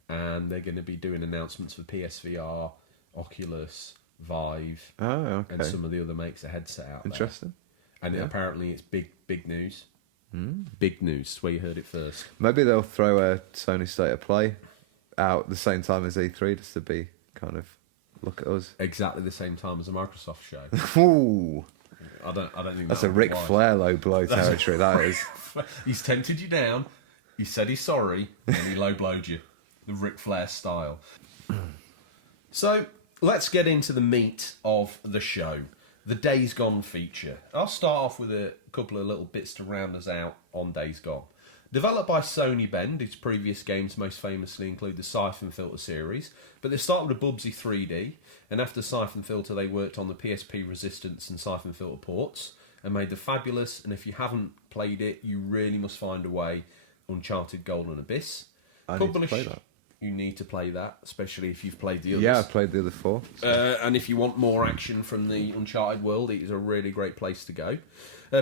and they're going to be doing announcements for PSVR, Oculus, Vive, okay. and some of the other makes a headset out Interesting. there. And apparently it's big news. Big news. That's where you heard it first. Maybe they'll throw a Sony State of Play out the same time as E3 just to be kind of look at us. Exactly the same time as a Microsoft show. Ooh, I don't think that's a Ric Flair low blow territory. That is. He's tempted you down. He said he's sorry, and he low blowed you, the Ric Flair style. So let's get into the meat of the show, the Days Gone feature. I'll start off with a couple of little bits to round us out on Days Gone. Developed by Sony Bend, its previous games most famously include the Siphon Filter series, but they started with Bubsy 3D, and after Siphon Filter they worked on the PSP Resistance and Siphon Filter ports, and made the fabulous, and if you haven't played it, you really must find a way, Uncharted Golden Abyss. I need to play that. You need to play that, especially if you've played the others. Yeah, I played the other 4. So. And if you want more action from the Uncharted world, it is a really great place to go.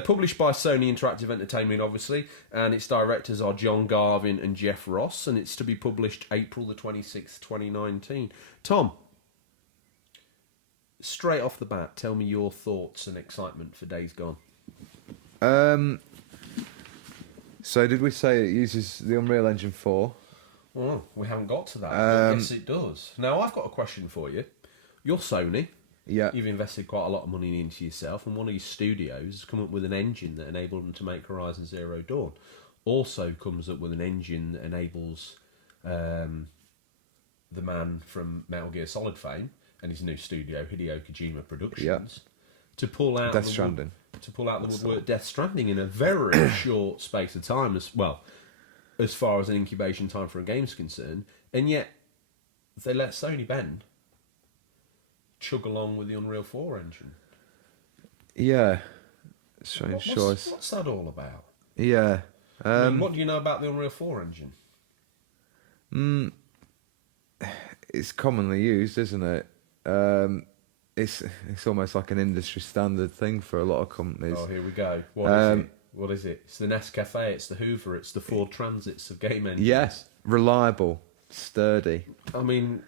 Published by Sony Interactive Entertainment, obviously, and its directors are John Garvin and Jeff Ross, and it's to be published April the 26th, 2019. Tom, straight off the bat, tell me your thoughts and excitement for Days Gone. So did we say it uses the Unreal Engine 4? Well, we haven't got to that. Yes, it does. Now, I've got a question for you. You're Sony. Yeah. You've invested quite a lot of money into yourself, and one of your studios has come up with an engine that enabled them to make Horizon Zero Dawn. Also comes up with an engine that enables the man from Metal Gear Solid fame and his new studio, Hideo Kojima Productions, to pull out Death Stranding. To pull out the woodwork Death Stranding in a very short space of time, as far as an incubation time for a game's concerned, and yet they let Sony Bend chug along with the Unreal 4 engine. Yeah. Strange choice. What's that all about? Yeah. I mean, what do you know about the Unreal 4 engine? It's commonly used, isn't it? It's almost like an industry standard thing for a lot of companies. Oh, here we go. What is it? It's the Nescafe, it's the Hoover, it's the Ford Transits of game engines. Yes, reliable, sturdy. I mean,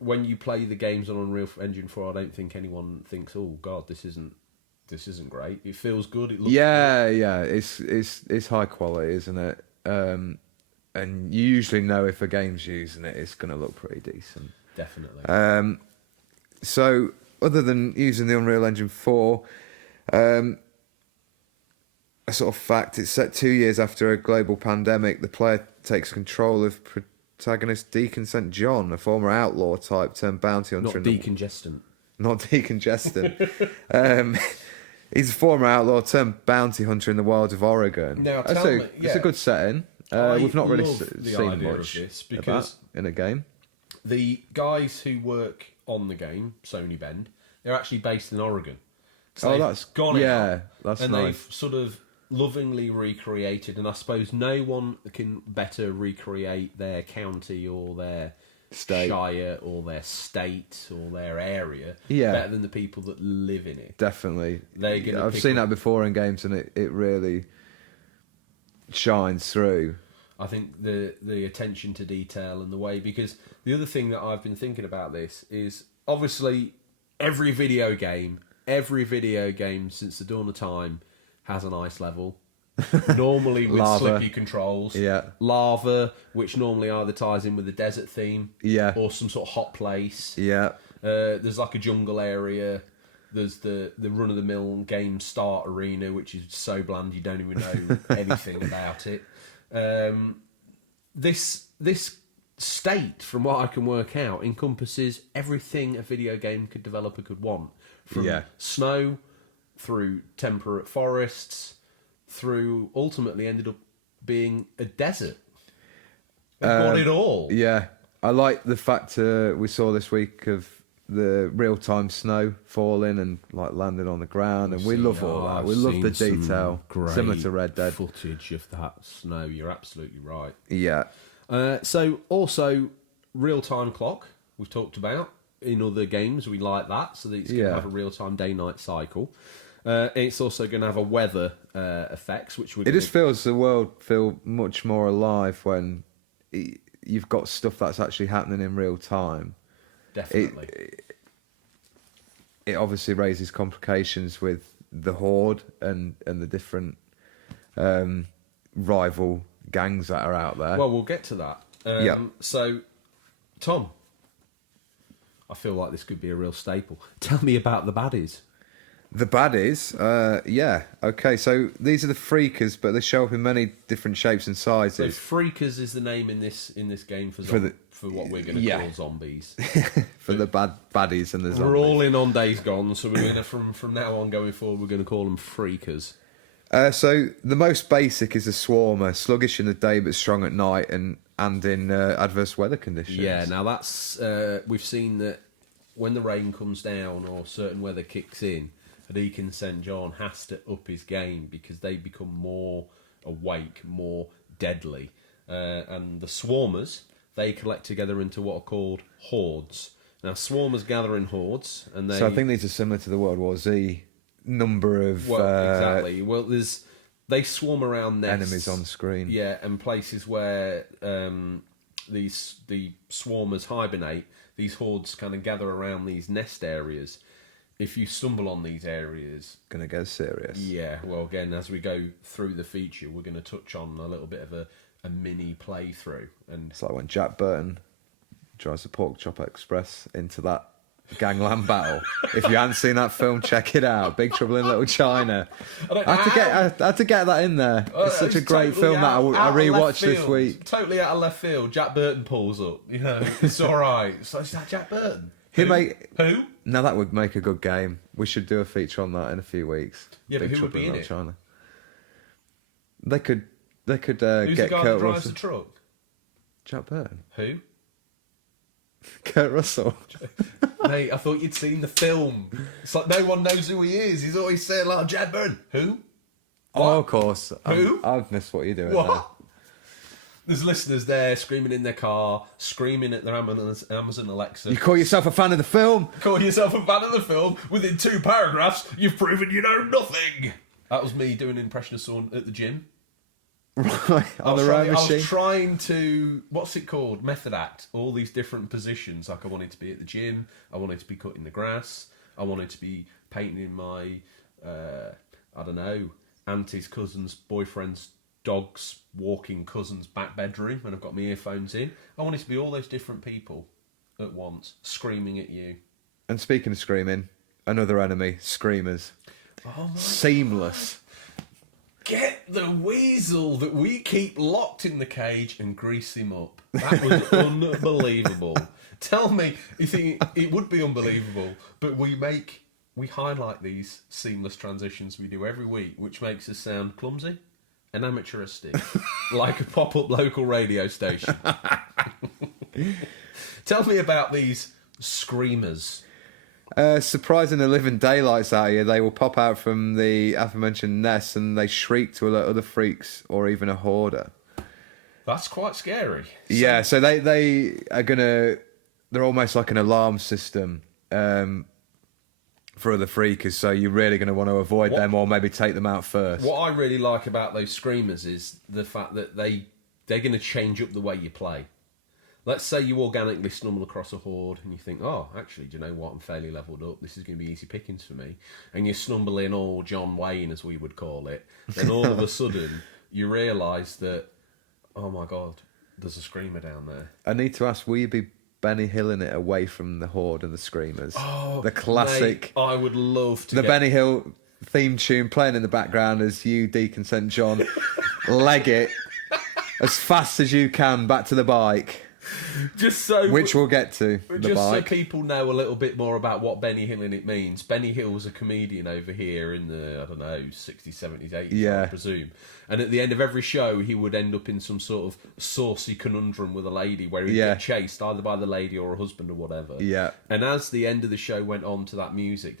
when you play the games on Unreal Engine 4, I don't think anyone thinks, "Oh God, this isn't great." It feels good. It looks good. Yeah. It's high quality, isn't it? And you usually know if a game's using it, it's going to look pretty decent. Definitely. So, other than using the Unreal Engine 4, a sort of fact, it's set 2 years after a global pandemic. The player takes control of protagonist Deacon St. John, a former outlaw type turned bounty hunter. Not decongestant. Not decongestant. He's a former outlaw turned bounty hunter in the wilds of Oregon. Now, It's a good setting. We've not really seen of much this because in a game. The guys who work on the game, Sony Bend, they're actually based in Oregon. So that's gone out, that's and nice. they've sort of lovingly recreated, and I suppose no one can better recreate their county or their State. shire or their state or their area Yeah. better than the people that live in it. Definitely. I've seen that before in games, and it really shines through. I think the attention to detail and the way, because the other thing that I've been thinking about this is obviously every video game since the dawn of time has an ice level, normally with Lava. slippy controls. Yeah. Lava, which normally either ties in with the desert theme, Yeah. or some sort of hot place. Yeah. There's like a jungle area. There's the run-of-the-mill game start arena, which is so bland you don't even know anything about it. This state, from what I can work out, encompasses everything a video game developer could want, From snow through temperate forests, through ultimately ended up being a desert. We've got it all. Yeah. I like the fact we saw this week of the real-time snow falling and like landing on the ground, and we love all that. We love the detail, similar to Red Dead. Footage of that snow. You're absolutely right. Yeah. So also real-time clock we've talked about in other games. We like that, so that it's going to have a real-time day-night cycle. It's also going to have a weather effects, which would. It just feels the world feel much more alive when you've got stuff that's actually happening in real time. Definitely. It obviously raises complications with the Horde and the different rival gangs that are out there. Well, we'll get to that. So, Tom, I feel like this could be a real staple. Tell me about the baddies. The baddies, okay. So these are the freakers, but they show up in many different shapes and sizes. So freakers is the name in this game for what we're going to call zombies. For the baddies and the zombies. We're all in on Days Gone, so we're going to from now on going forward, we're going to call them freakers. So the most basic is a swarmer, sluggish in the day but strong at night, and in adverse weather conditions. Yeah, now that's we've seen that when the rain comes down or certain weather kicks in, Deacon St. John has to up his game because they become more awake, more deadly. And the swarmers, they collect together into what are called hordes. Now, swarmers gather in hordes, and they... So I think these are similar to the World War Z number of... exactly. Well, they swarm around nests. Enemies on screen. Yeah, and places where the swarmers hibernate, these hordes kind of gather around these nest areas. If you stumble on these areas... Gonna get serious. Yeah, well, again, as we go through the feature, we're going to touch on a little bit of a mini playthrough. And it's like when Jack Burton drives the Pork Chop Express into that gangland battle. If you haven't seen that film, check it out. Big Trouble in Little China. I had to get that in there. It's such a great film that I rewatched this week. Totally out of left field. Jack Burton pulls up. You know, it's all right. So is that Jack Burton? Who? Now that would make a good game. We should do a feature on that in a few weeks. Yeah, but who would be in it? China. They could Who's get the guy Kurt that drives Russell. the truck? Jack Burton. Who? Kurt Russell. Mate, I thought you'd seen the film. It's like no one knows who he is. He's always saying like Jack Burton. Who? What? Oh, of course. Who? I've missed what you're doing. What? There. There's listeners there screaming in their car, screaming at their Amazon Alexa. You call yourself a fan of the film? Call yourself a fan of the film. Within 2 paragraphs, you've proven you know nothing. That was me doing an impression of someone at the gym. Right, on the rowing machine. I was trying to, what's it called? Method act. All these different positions. Like I wanted to be at the gym. I wanted to be cutting the grass. I wanted to be painting my, I don't know, auntie's cousin's boyfriend's dog's walking cousin's back bedroom, and I've got my earphones in. I wanted to be all those different people at once, screaming at you. And speaking of screaming, another enemy, screamers. Oh my Seamless. Get the weasel that we keep locked in the cage and grease him up. That was unbelievable. Tell me, you think it would be unbelievable, but we highlight these seamless transitions we do every week, which makes us sound clumsy and amateuristic, like a pop-up local radio station. Tell me about these screamers. Surprising the living daylights out here, they will pop out from the aforementioned nests and they shriek to alert other freaks or even a hoarder. That's quite scary. Yeah, so they are gonna. They're almost like an alarm system for other freakers. So you're really going to want to avoid them or maybe take them out first. What I really like about those screamers is the fact that they're going to change up the way you play. Let's say you organically stumble across a horde and you think, oh, actually, do you know what? I'm fairly leveled up. This is going to be easy pickings for me. And you stumble in all John Wayne, as we would call it. And all of a sudden, you realise that, oh my God, there's a screamer down there. I need to ask, will you be Benny Hilling it away from the horde and the screamers? Oh, the classic. Mate, I would love to. The Benny Hill theme tune playing in the background as you, Deacon St. John, leg it as fast as you can back to the bike. Just so, which we'll get to. The just bike. so people know a little bit more about what Benny Hilling it means. Benny Hill was a comedian over here in the, I don't know, 60s, 70s, 80s, Yeah. I presume. And at the end of every show, he would end up in some sort of saucy conundrum with a lady where he'd get chased either by the lady or a husband or whatever. Yeah. And as the end of the show went on to that music,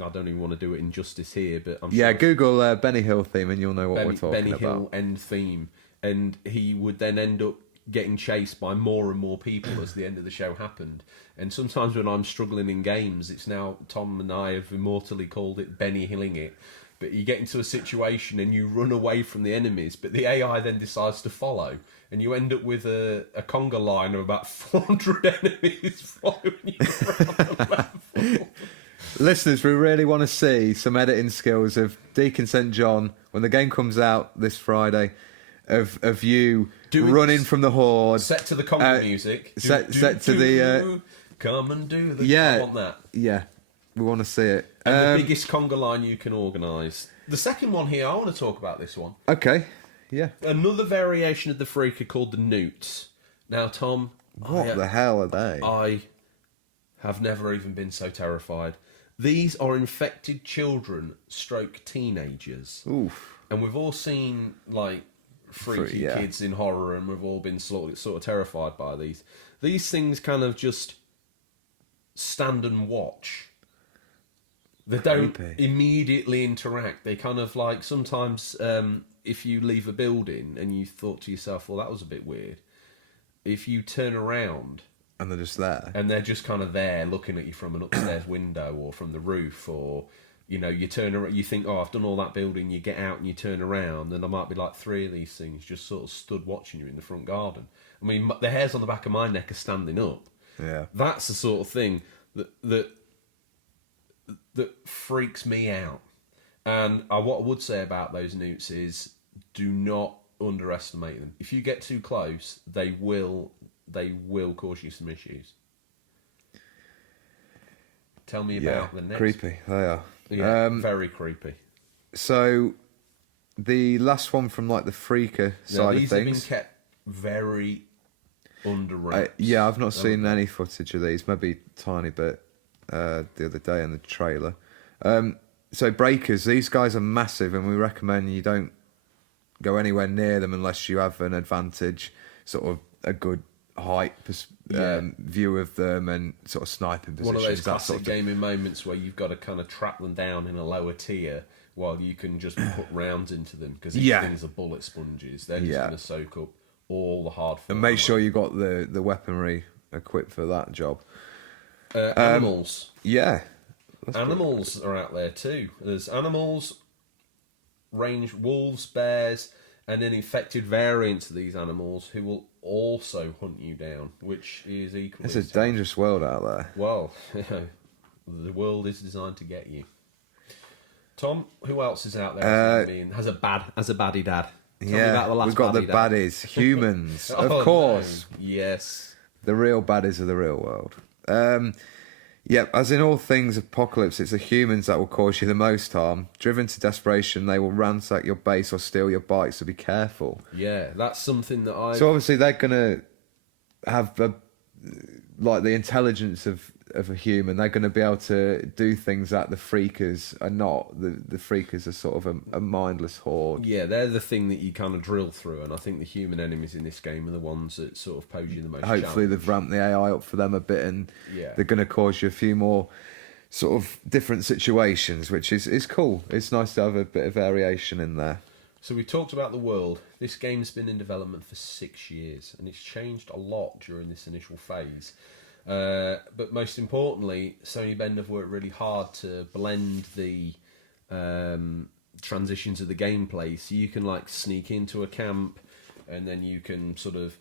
I don't even want to do it injustice here, but I'm Yeah, sure Google Benny Hill theme and you'll know what we're talking Benny about. Hill end theme. And he would then end up getting chased by more and more people as the end of the show happened. And sometimes when I'm struggling in games, it's now Tom and I have immortally called it Benny Hilling it. But you get into a situation and you run away from the enemies, but the AI then decides to follow, and you end up with a conga line of about 400 enemies following you around the level. Listeners, we really want to see some editing skills of Deacon St. John when the game comes out this Friday, of you running from the horde. Set to the conga music. Set to the... Come and do the... Yeah. I want that. Yeah, we want to see it. And the biggest conga line you can organise. The second one here, I want to talk about this one. Okay, yeah. Another variation of the freaker called the newts. Now, Tom... What the hell are they? I have never even been so terrified. These are infected children stroke teenagers. Oof. And we've all seen, like, freaky kids in horror, and we've all been sort of terrified by these. These things kind of just stand and watch. They don't immediately interact. They kind of like, sometimes if you leave a building and you thought to yourself, well, that was a bit weird. If you turn around... And they're just there. And they're just kind of there looking at you from an upstairs window or from the roof, or, you know, you turn around, you think, oh, I've done all that building, you get out and you turn around, and there might be like 3 of these things just sort of stood watching you in the front garden. I mean, the hairs on the back of my neck are standing up. Yeah. That's the sort of thing that freaks me out. And what I would say about those newts is, do not underestimate them. If you get too close, they will cause you some issues. Tell me about the next. Creepy, they are. Yeah, very creepy. So, the last one from like the freaker side of these things. have been kept very under wraps. I've not seen any footage of these. Maybe a tiny bit the other day in the trailer. So breakers, these guys are massive, and we recommend you don't go anywhere near them unless you have an advantage, sort of a good height view of them and sort of sniping positions. One of those classic sort of gaming moments where you've got to kind of trap them down in a lower tier while you can just put rounds into them, because these things are bullet sponges. They're just going to soak up all the hard fun. And make sure you got the weaponry equipped for that job. Animals. Animals are out there too. There's animals, range wolves, bears, and then infected variants of these animals who will also hunt you down, which is equally... It's a dangerous world out there. Well, the world is designed to get you. Tom, who else is out there has a baddie dad? Tell me about the last we've got the dad. baddies, humans, of Oh, course. no. Yes. The real baddies of the real world. As in all things apocalypse, it's the humans that will cause you the most harm. Driven to desperation, they will ransack your base or steal your bike, so be careful. Yeah, that's something that So obviously they're going to have the intelligence of a human. They're going to be able to do things that the freakers are not. The freakers are sort of a mindless horde. Yeah, they're the thing that you kind of drill through, and I think the human enemies in this game are the ones that sort of pose you the most Hopefully challenge. they've ramped the AI up for them a bit, and they're going to cause you a few more sort of different situations, which is cool. It's nice to have a bit of variation in there. So we talked about the world. This game's been in development for 6 years, and it's changed a lot during this initial phase. But most importantly, Sony Bend have worked really hard to blend the transitions of the gameplay, so you can like sneak into a camp, and then you can sort of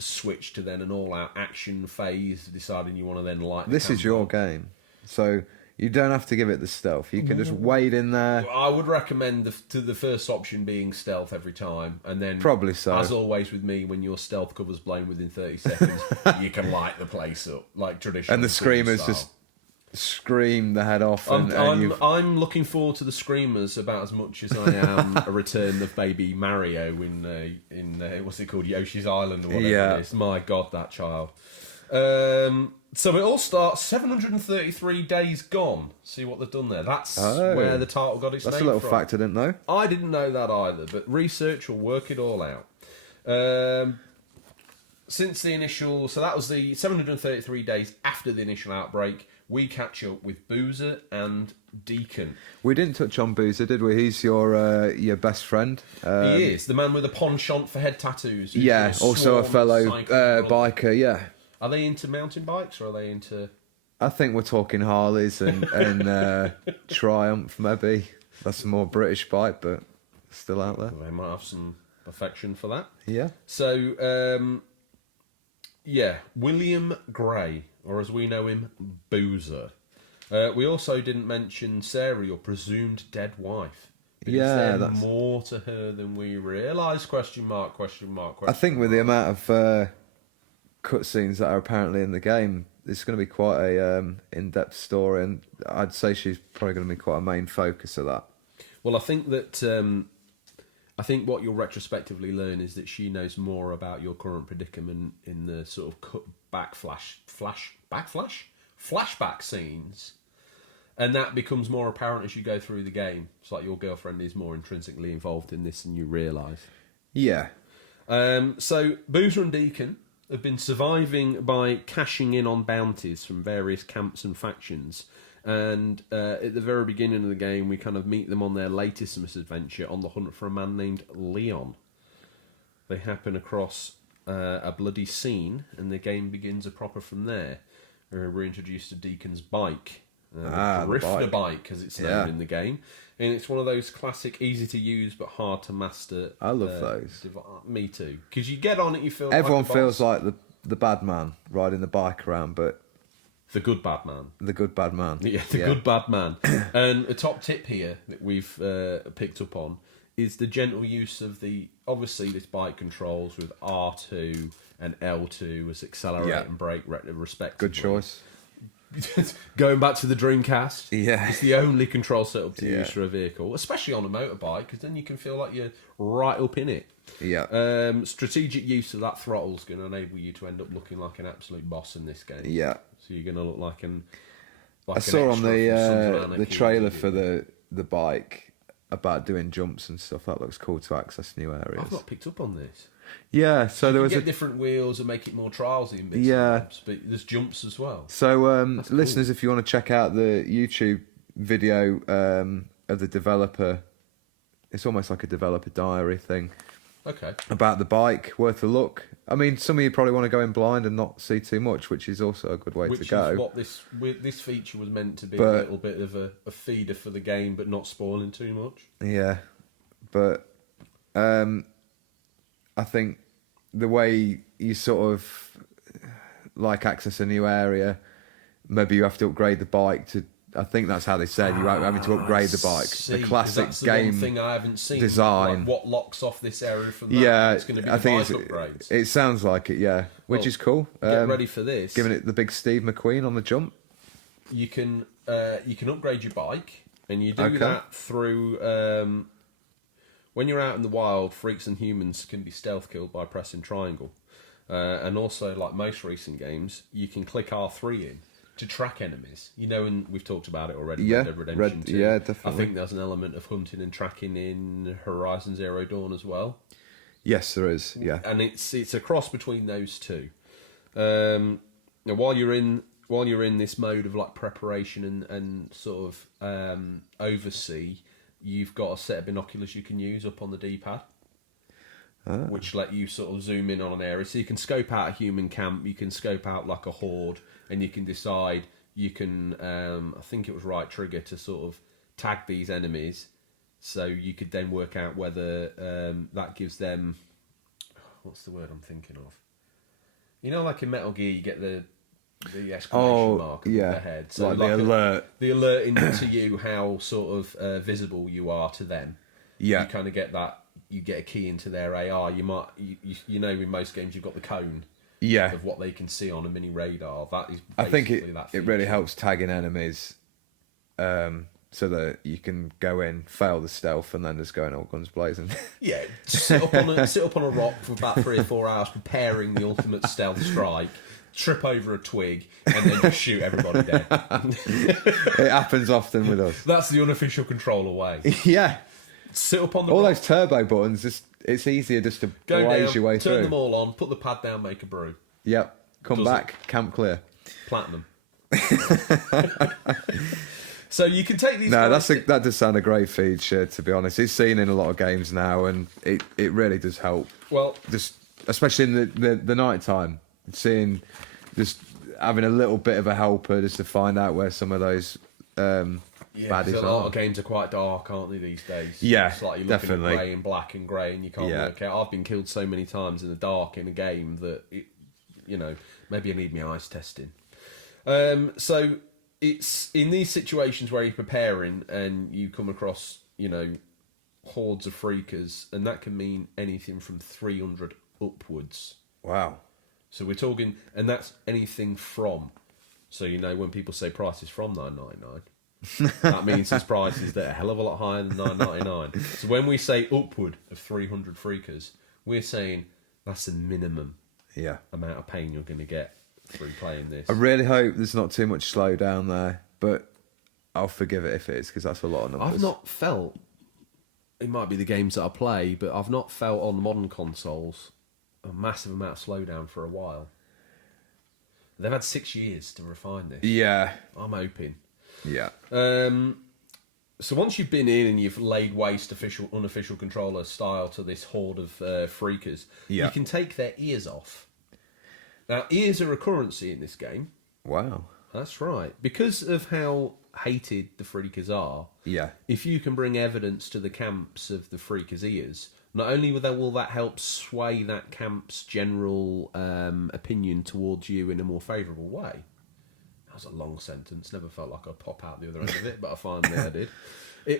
switch to then an all-out action phase, deciding you want to then light. This is your game, so you don't have to give it the stealth. You can just wade in there. I would recommend the first option being stealth every time, and then probably so. As always with me, when your stealth cover's blown within 30 seconds, you can light the place up like traditional. And the screamers just scream the head off. And I'm looking forward to the screamers about as much as I am a return of baby Mario in what's it called, Yoshi's Island or whatever it is. My God, that child. So it all starts 733 days gone. See what they've done there. That's where the title got its name from. That's a little fact I didn't know. I didn't know that either, but research will work it all out. Since the initial... So that was the 733 days after the initial outbreak. We catch up with Boozer and Deacon. We didn't touch on Boozer, did we? He's your best friend. He is. The man with the penchant for head tattoos. Yeah, also a fellow biker, yeah. Are they into mountain bikes, or are they into... I think we're talking Harleys and Triumph, maybe. That's a more British bike, but still out there. They might have some affection for that. Yeah. So, William Gray, or as we know him, Boozer. We also didn't mention Sarah, your presumed dead wife. But is there more to her than we realise? Question mark. I think with the amount of cutscenes that are apparently in the game, it's going to be quite a in-depth story, and I'd say she's probably going to be quite a main focus of that. Well, I think that what you'll retrospectively learn is that she knows more about your current predicament in the sort of flashback scenes, and that becomes more apparent as you go through the game. It's like your girlfriend is more intrinsically involved in this than you realise. Yeah. So Boozer and Deacon have been surviving by cashing in on bounties from various camps and factions. And at the very beginning of the game, we kind of meet them on their latest misadventure on the hunt for a man named Leon. They happen across a bloody scene, and the game begins proper from there. We're introduced to Deacon's bike. The Drifter bike, as it's known in the game. And it's one of those classic, easy to use but hard to master. I love those. Me too. Because you get on it, you feel everyone like feels like the bad man riding the bike around, but the good bad man. The good bad man. Yeah, good bad man. And a top tip here that we've picked up on is the gentle use of obviously this bike controls with R2 and L2 as accelerate and brake respectively. Good choice. Going back to the Dreamcast, it's the only control setup to use for a vehicle, especially on a motorbike, because then you can feel like you're right up in it. Yeah. Strategic use of that throttle is going to enable you to end up looking like an absolute boss in this game. Yeah. So you're going to look like I saw on the trailer for the bike about doing jumps and stuff. That looks cool to access new areas. I've not picked up on this. Yeah, so there was different wheels and make it more trialsy and bits and bobs, but there's jumps as well. So listeners, if you want to check out the YouTube video of the developer, it's almost like a developer diary thing. Okay. About the bike, worth a look. I mean, some of you probably want to go in blind and not see too much, which is also a good way to go. Which is what this feature was meant to be, a little bit of a feeder for the game, but not spoiling too much. Yeah, but I think the way you sort of like access a new area, maybe you have to upgrade the bike to. I think that's how they said you are having to upgrade the bike. The classic that's game one thing I haven't seen. Design. Like what locks off this area from that? Yeah, it's going to be I think upgrades. It sounds like it, yeah, which is cool. Get ready for this. Giving it the big Steve McQueen on the jump. You can upgrade your bike, and you do that through. When you're out in the wild, freaks and humans can be stealth killed by pressing triangle, and also like most racing games, you can click R3 in to track enemies. You know, and we've talked about it already. Yeah, Red Dead Redemption 2. Yeah, definitely. I think there's an element of hunting and tracking in Horizon Zero Dawn as well. Yes, there is. Yeah, and it's a cross between those two. Now, while you're in this mode of like preparation and sort of oversee, you've got a set of binoculars you can use up on the D-pad. Which let you sort of zoom in on an area. So you can scope out a human camp, you can scope out like a horde, and you can decide, you can, I think it was right trigger to sort of tag these enemies, so you could then work out whether that gives them, what's the word I'm thinking of? You know, like in Metal Gear, you get the exclamation mark above the head. So like the alert. The alerting to you how sort of visible you are to them. Yeah. You kind of get that. You get a key into their AR. You might, you know, in most games you've got the cone, Yeah. of what they can see on a mini radar. That is, I think that it really feature. helps tagging enemies, so that you can go in, fail the stealth, and then just go in all guns blazing. Yeah, sit up on a rock for about 3 or 4 hours, preparing the ultimate stealth strike. Trip over a twig and then just shoot everybody dead. It happens often with us. That's the unofficial controller way. Yeah. Sit up on the All rock, those turbo buttons, it's easier just to go blaze down, your way turn through. them all on, put the pad down, make a brew. Yep. Come Does back, camp clear. Platinum. So you can take these. No, guys that does sound a great feature, to be honest. It's seen in a lot of games now, and it really does help. Well, Just especially in the night time, seeing, just having a little bit of a helper just to find out where some of those yeah, 'cause baddies a lot are. of games are quite dark, aren't they, these days? Yeah, it's like you're looking definitely. at grey and black and grey, and you can't Yeah. work out. I've been killed so many times in the dark in a game that maybe I need my eyes testing. So it's in these situations where you're preparing and you come across hordes of freakers, and that can mean anything from 300 upwards. Wow. So we're talking, and that's anything from. So when people say prices from $9.99, that means his prices that are a hell of a lot higher than $9.99. So when we say upward of 300 freakers, we're saying that's the minimum Yeah. amount of pain you're going to get through playing this. I really hope there's not too much slowdown there, but I'll forgive it if it is, because that's a lot of numbers. I've not felt, it might be the games that I play, but I've not felt on modern consoles a massive amount of slowdown for a while. They've had 6 years to refine this. Yeah. I'm hoping. Yeah. So once you've been in and you've laid waste unofficial controller style to this horde of freakers, Yeah. you can take their ears off. Now, ears are a currency in this game. Wow. That's right. Because of how hated the freakers are, Yeah. if you can bring evidence to the camps of the freakers' ears, not only will that help sway that camp's general opinion towards you in a more favourable way. That was a long sentence. Never felt like I'd pop out the other end of it, but I finally I did.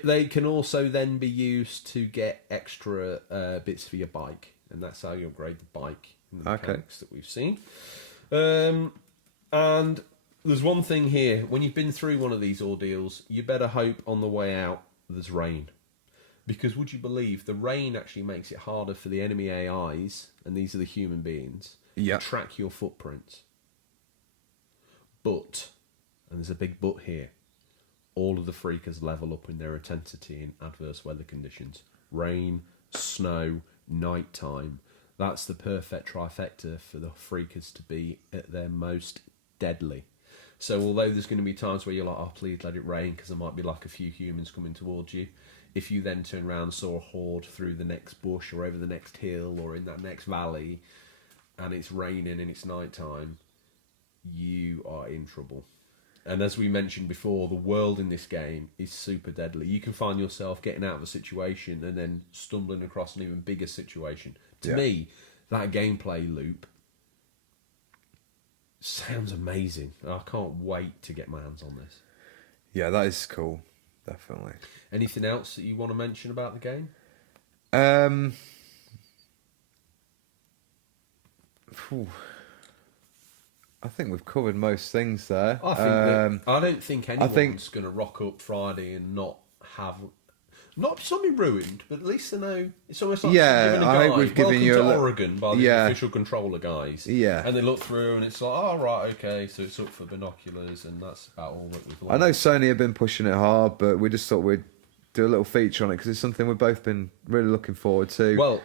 They can also then be used to get extra bits for your bike, and that's how you upgrade the bike in the mechanics that we've seen. And there's one thing here. When you've been through one of these ordeals, you better hope on the way out there's rain. Because would you believe the rain actually makes it harder for the enemy AIs, and these are the human beings, Yep. to track your footprints. But, and there's a big but here, all of the freakers level up in their intensity in adverse weather conditions. Rain, snow, nighttime. That's the perfect trifecta for the freakers to be at their most deadly. So although there's going to be times where you're like, oh, please let it rain, because there might be like a few humans coming towards you. If you then turn around and saw a horde through the next bush or over the next hill or in that next valley, and it's raining and it's nighttime, you are in trouble. And as we mentioned before, the world in this game is super deadly. You can find yourself getting out of a situation and then stumbling across an even bigger situation. To me, that gameplay loop sounds amazing. I can't wait to get my hands on this. Yeah, that is cool. Definitely. Anything else that you want to mention about the game? I think we've covered most things there. I don't think anyone's going to rock up Friday and not something ruined, but at least they know. It's almost like giving a I guide. think we've given Welcome you to Oregon by the official controller guys. Yeah. And they look through and it's like, oh, right, okay, so it's up for binoculars, and that's about all that we've learned. I know Sony have been pushing it hard, but we just thought we'd do a little feature on it because it's something we've both been really looking forward to. Well,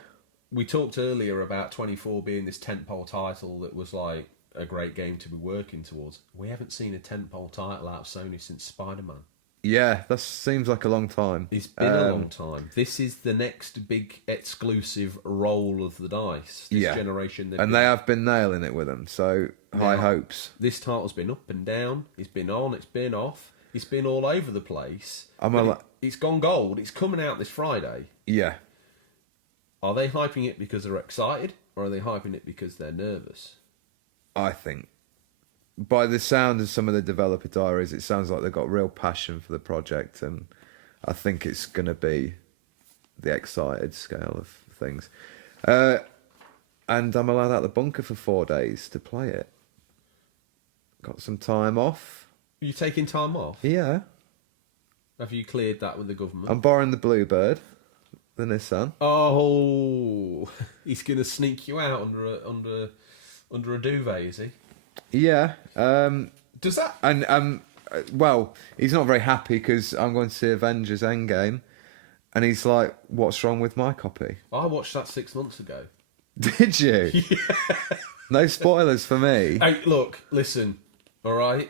we talked earlier about 24 being this tentpole title that was like a great game to be working towards. We haven't seen a tentpole title out of Sony since Spider-Man. Yeah, that seems like a long time. It's been a long time. This is the next big exclusive roll of the dice. This generation. They have been nailing it with them, so high hopes. This title's been up and down. It's been on, it's been off. It's been all over the place. It's gone gold. It's coming out this Friday. Yeah. Are they hyping it because they're excited, or are they hyping it because they're nervous? I think, by the sound of some of the developer diaries, it sounds like they've got real passion for the project, and I think it's going to be the excited scale of things. and I'm allowed out the bunker for 4 days to play it. Got some time off. Are you taking time off? Yeah. Have you cleared that with the government? I'm borrowing the Bluebird, the Nissan. Oh, he's going to sneak you out under a duvet, is he? Yeah. Does that... And well, he's not very happy because I'm going to see Avengers Endgame, and he's like, "What's wrong with my copy?" I watched that 6 months ago. Did you? Yeah. No spoilers for me. Hey, look, listen, all right?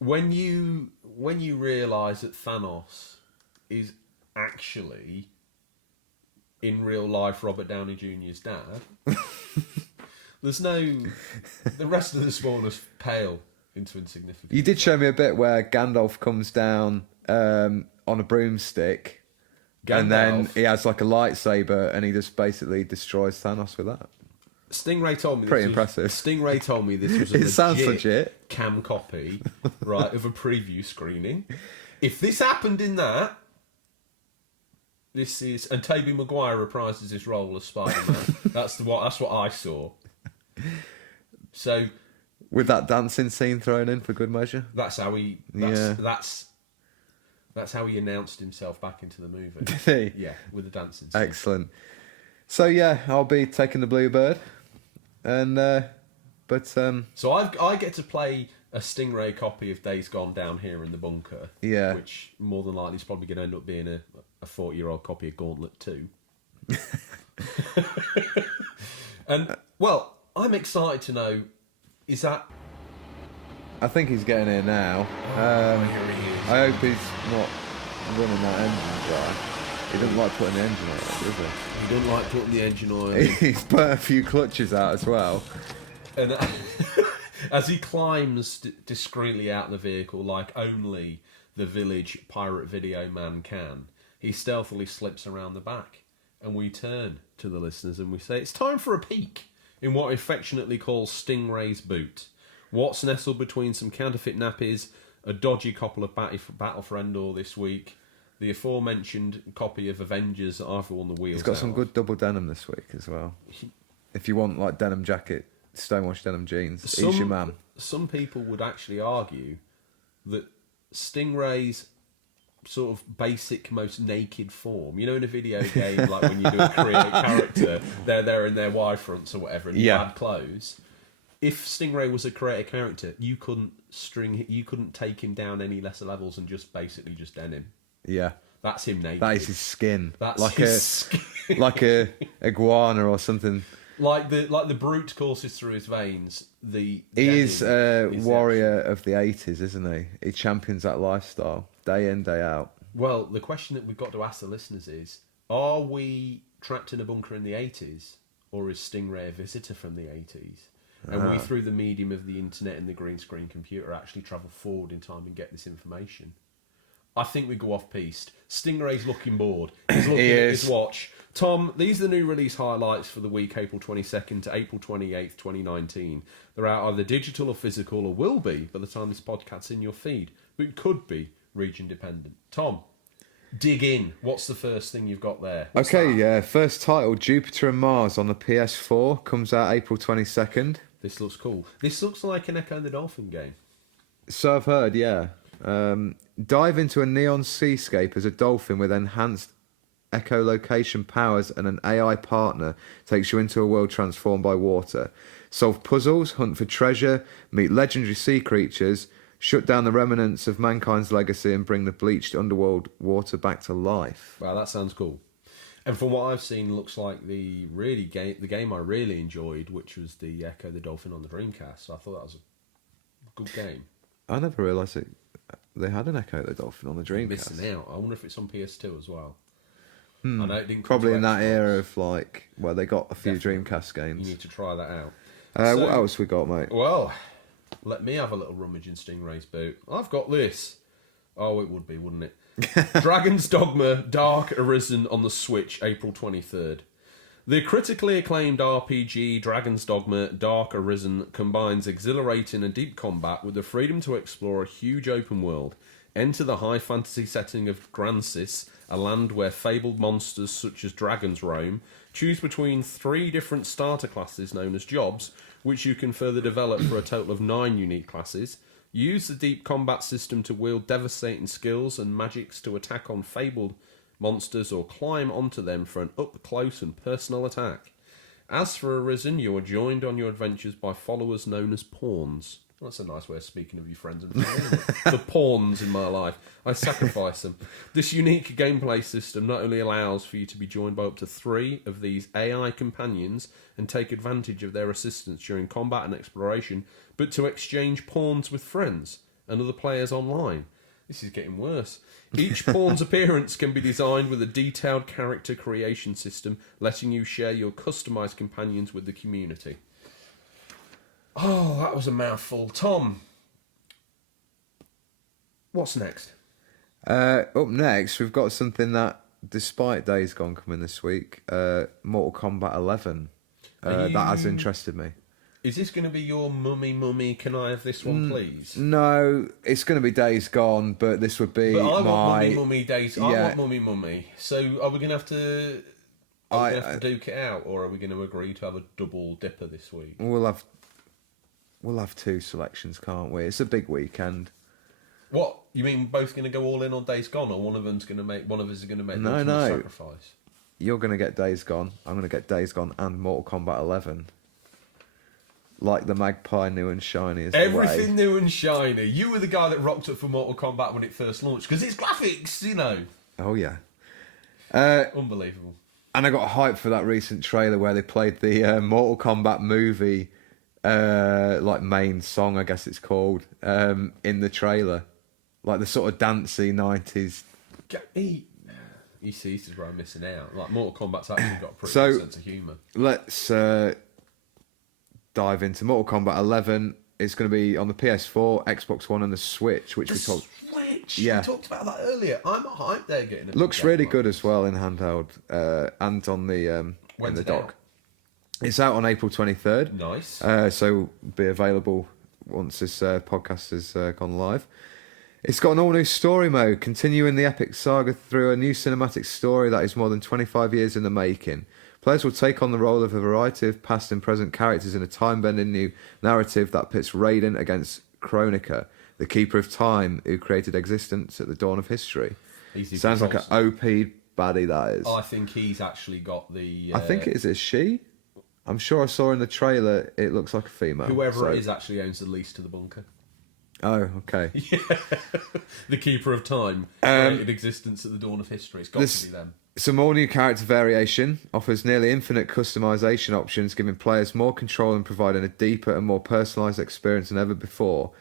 When you realise that Thanos is actually, in real life, Robert Downey Jr.'s dad, there's no... The rest of the spoilers pale into insignificance. You did show me a bit where Gandalf comes down on a broomstick, and then he has like a lightsaber, and he just basically destroys Thanos with that. Stingray told me Pretty impressive. Stingray told me this was a It sounds legit. cam copy, right, of a preview screening. If this happened in that, this is... And Tobey Maguire reprises his role as Spider-Man. That's what I saw. So... With that dancing scene thrown in for good measure. That's how he... That's how he announced himself back into the movie. Did he? Yeah, with the dancing scene. Excellent. So yeah, I'll be taking the Bluebird, and So I get to play a Stingray copy of Days Gone down here in the bunker. Yeah. Which more than likely is probably going to end up being a 40-year-old copy of Gauntlet 2. And well, I'm excited to know, is that... I think he's getting here now. Here he is. I hope he's not running that engine dry. He doesn't like putting the engine oil, does he? He doesn't like putting the engine oil in. He's put a few clutches out as well. And as he climbs discreetly out of the vehicle, like only the village pirate video man can, he stealthily slips around the back. And we turn to the listeners and we say, it's time for a peek in what I affectionately call Stingray's boot. What's nestled between some counterfeit nappies, a dodgy couple of Battle for Endor this week, the aforementioned copy of Avengers that I've worn the wheels He's got out some of. good double denim this week as well. If you want like denim jacket, stonewashed denim jeans, he's your man. Some people would actually argue that Stingray's sort of basic, most naked form, you know, in a video game, like when you do a create character, they're there in their Y fronts or whatever, and you add clothes. If Stingray was a created character, you couldn't take him down any lesser levels and just den him. Yeah. That's him naked. That is his skin. That's like his skin. Like a iguana or something. Like the brute courses through his veins. He is a warrior of the 80s, isn't he? He champions that lifestyle day in, day out. Well, the question that we've got to ask the listeners is, are we trapped in a bunker in the 80s, or is Stingray a visitor from the 80s? And we, through the medium of the internet and the green screen computer, actually travel forward in time and get this information. I think we go off-piste. Stingray's looking bored. He's looking at his watch. Tom, these are the new release highlights for the week April 22nd to April 28th, 2019. They're out either digital or physical, or will be by the time this podcast's in your feed. But it could be region-dependent. Tom, dig in. What's the first thing you've got there? What's that? First title, Jupiter and Mars on the PS4, comes out April 22nd. This looks cool. This looks like an Echo the Dolphin game. So I've heard, yeah. Dive into a neon seascape as a dolphin with enhanced echolocation powers and an AI partner takes you into a world transformed by water. Solve puzzles, hunt for treasure, meet legendary sea creatures, shut down the remnants of mankind's legacy and bring the bleached underworld water back to life. Wow, that sounds cool. And from what I've seen, looks like the game I really enjoyed, which was the Echo the Dolphin on the Dreamcast. So I thought that was a good game. I never realised they had an Echo the Dolphin on the Dreamcast. Missing out. I wonder if it's on PS2 as well. I know it didn't come Probably to in that Xbox. era of like where they got a few Definitely. Dreamcast games. You need to try that out. What else we got, mate? Well, let me have a little rummage in Stingray's boot. I've got this. Oh, it would be, wouldn't it? Dragon's Dogma Dark Arisen on the Switch, April 23rd. The critically acclaimed RPG Dragon's Dogma Dark Arisen combines exhilarating and deep combat with the freedom to explore a huge open world. Enter the high fantasy setting of Grancis, a land where fabled monsters such as dragons roam. Choose between 3 different starter classes known as jobs, which you can further develop for a total of 9 unique classes. Use the deep combat system to wield devastating skills and magics to attack on fabled monsters or climb onto them for an up-close and personal attack. As for Arisen, you are joined on your adventures by followers known as pawns. Well, that's a nice way of speaking of your friends and family, isn't it? The pawns in my life. I sacrifice them. This unique gameplay system not only allows for you to be joined by up to 3 of these AI companions and take advantage of their assistance during combat and exploration, but to exchange pawns with friends and other players online. This is getting worse. Each pawn's appearance can be designed with a detailed character creation system, letting you share your customised companions with the community. Oh, that was a mouthful. Tom, what's next? Up next, we've got something that, despite Days Gone coming this week, Mortal Kombat 11, that has interested me. Is this going to be your mummy, can I have this one, please? No, it's going to be Days Gone, but this would be want my... mummy days. Yeah. I want mummy. So are we going to have to... Are we going to have to duke it out, or are we going to agree to have a double dipper this week? We'll have 2 selections, can't we? It's a big weekend. What? You mean both going to go all in on Days Gone, or one of us is going to make No. sacrifice? You're going to get Days Gone. I'm going to get Days Gone and Mortal Kombat 11. Like the magpie new and shiny is Everything new and shiny. You were the guy that rocked up for Mortal Kombat when it first launched, because it's graphics, you know. Oh, yeah. Unbelievable. And I got hyped for that recent trailer where they played the Mortal Kombat movie, like main song, I guess it's called, in the trailer. Like the sort of dancey 90s. You see, this is where I'm missing out. Like, Mortal Kombat's actually got a pretty So, good sense of humour. Let's dive into Mortal Kombat 11. It's going to be on the PS4, Xbox One, and the Switch, which Switch! Yeah. We talked about that earlier. I'm hyped there getting it. Looks really good as well in handheld and on the in the dock. Out? It's out on April 23rd. Nice. So be available once this podcast has gone live. It's got an all-new story mode, continuing the epic saga through a new cinematic story that is more than 25 years in the making. Players will take on the role of a variety of past and present characters in a time-bending new narrative that pits Raiden against Kronika, the Keeper of Time, who created existence at the dawn of history. Sounds like an OP baddie, that is. I think he's actually got the... I think it is a she. I'm sure I saw in the trailer it looks like a female. Whoever it is actually owns the lease to the bunker. Oh, okay. Yeah. The Keeper of Time created existence at the dawn of history. It's got to be them. Some more new character variation offers nearly infinite customization options, giving players more control and providing a deeper and more personalised experience than ever before.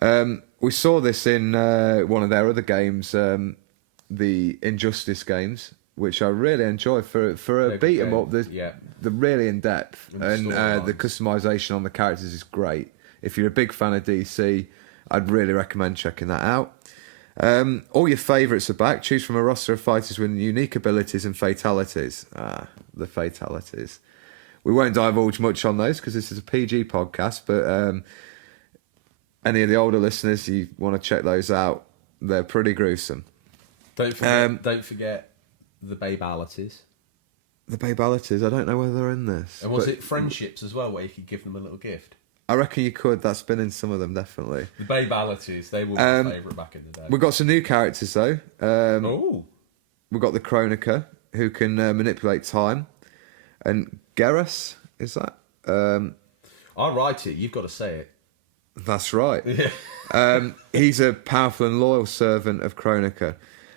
We saw this in one of their other games, the Injustice games, which I really enjoy for a beat 'em up. They're really in depth, and the customization on the characters is great. If you're a big fan of DC, I'd really recommend checking that out. All your favourites are back. Choose from a roster of fighters with unique abilities and fatalities. The fatalities. We won't divulge much on those because this is a PG podcast, but any of the older listeners, you want to check those out. They're pretty gruesome. Don't forget the babalities. The babalities, I don't know whether they're in this. And was it friendships as well, where you could give them a little gift? I reckon you could. That's been in some of them, definitely. The babalities, they were my favourite back in the day. We've got some new characters, though. We've got the Kronika, who can manipulate time. And Geras, is that? I'll write it, you've got to say it. That's right. Yeah. He's a powerful and loyal servant of Kronika.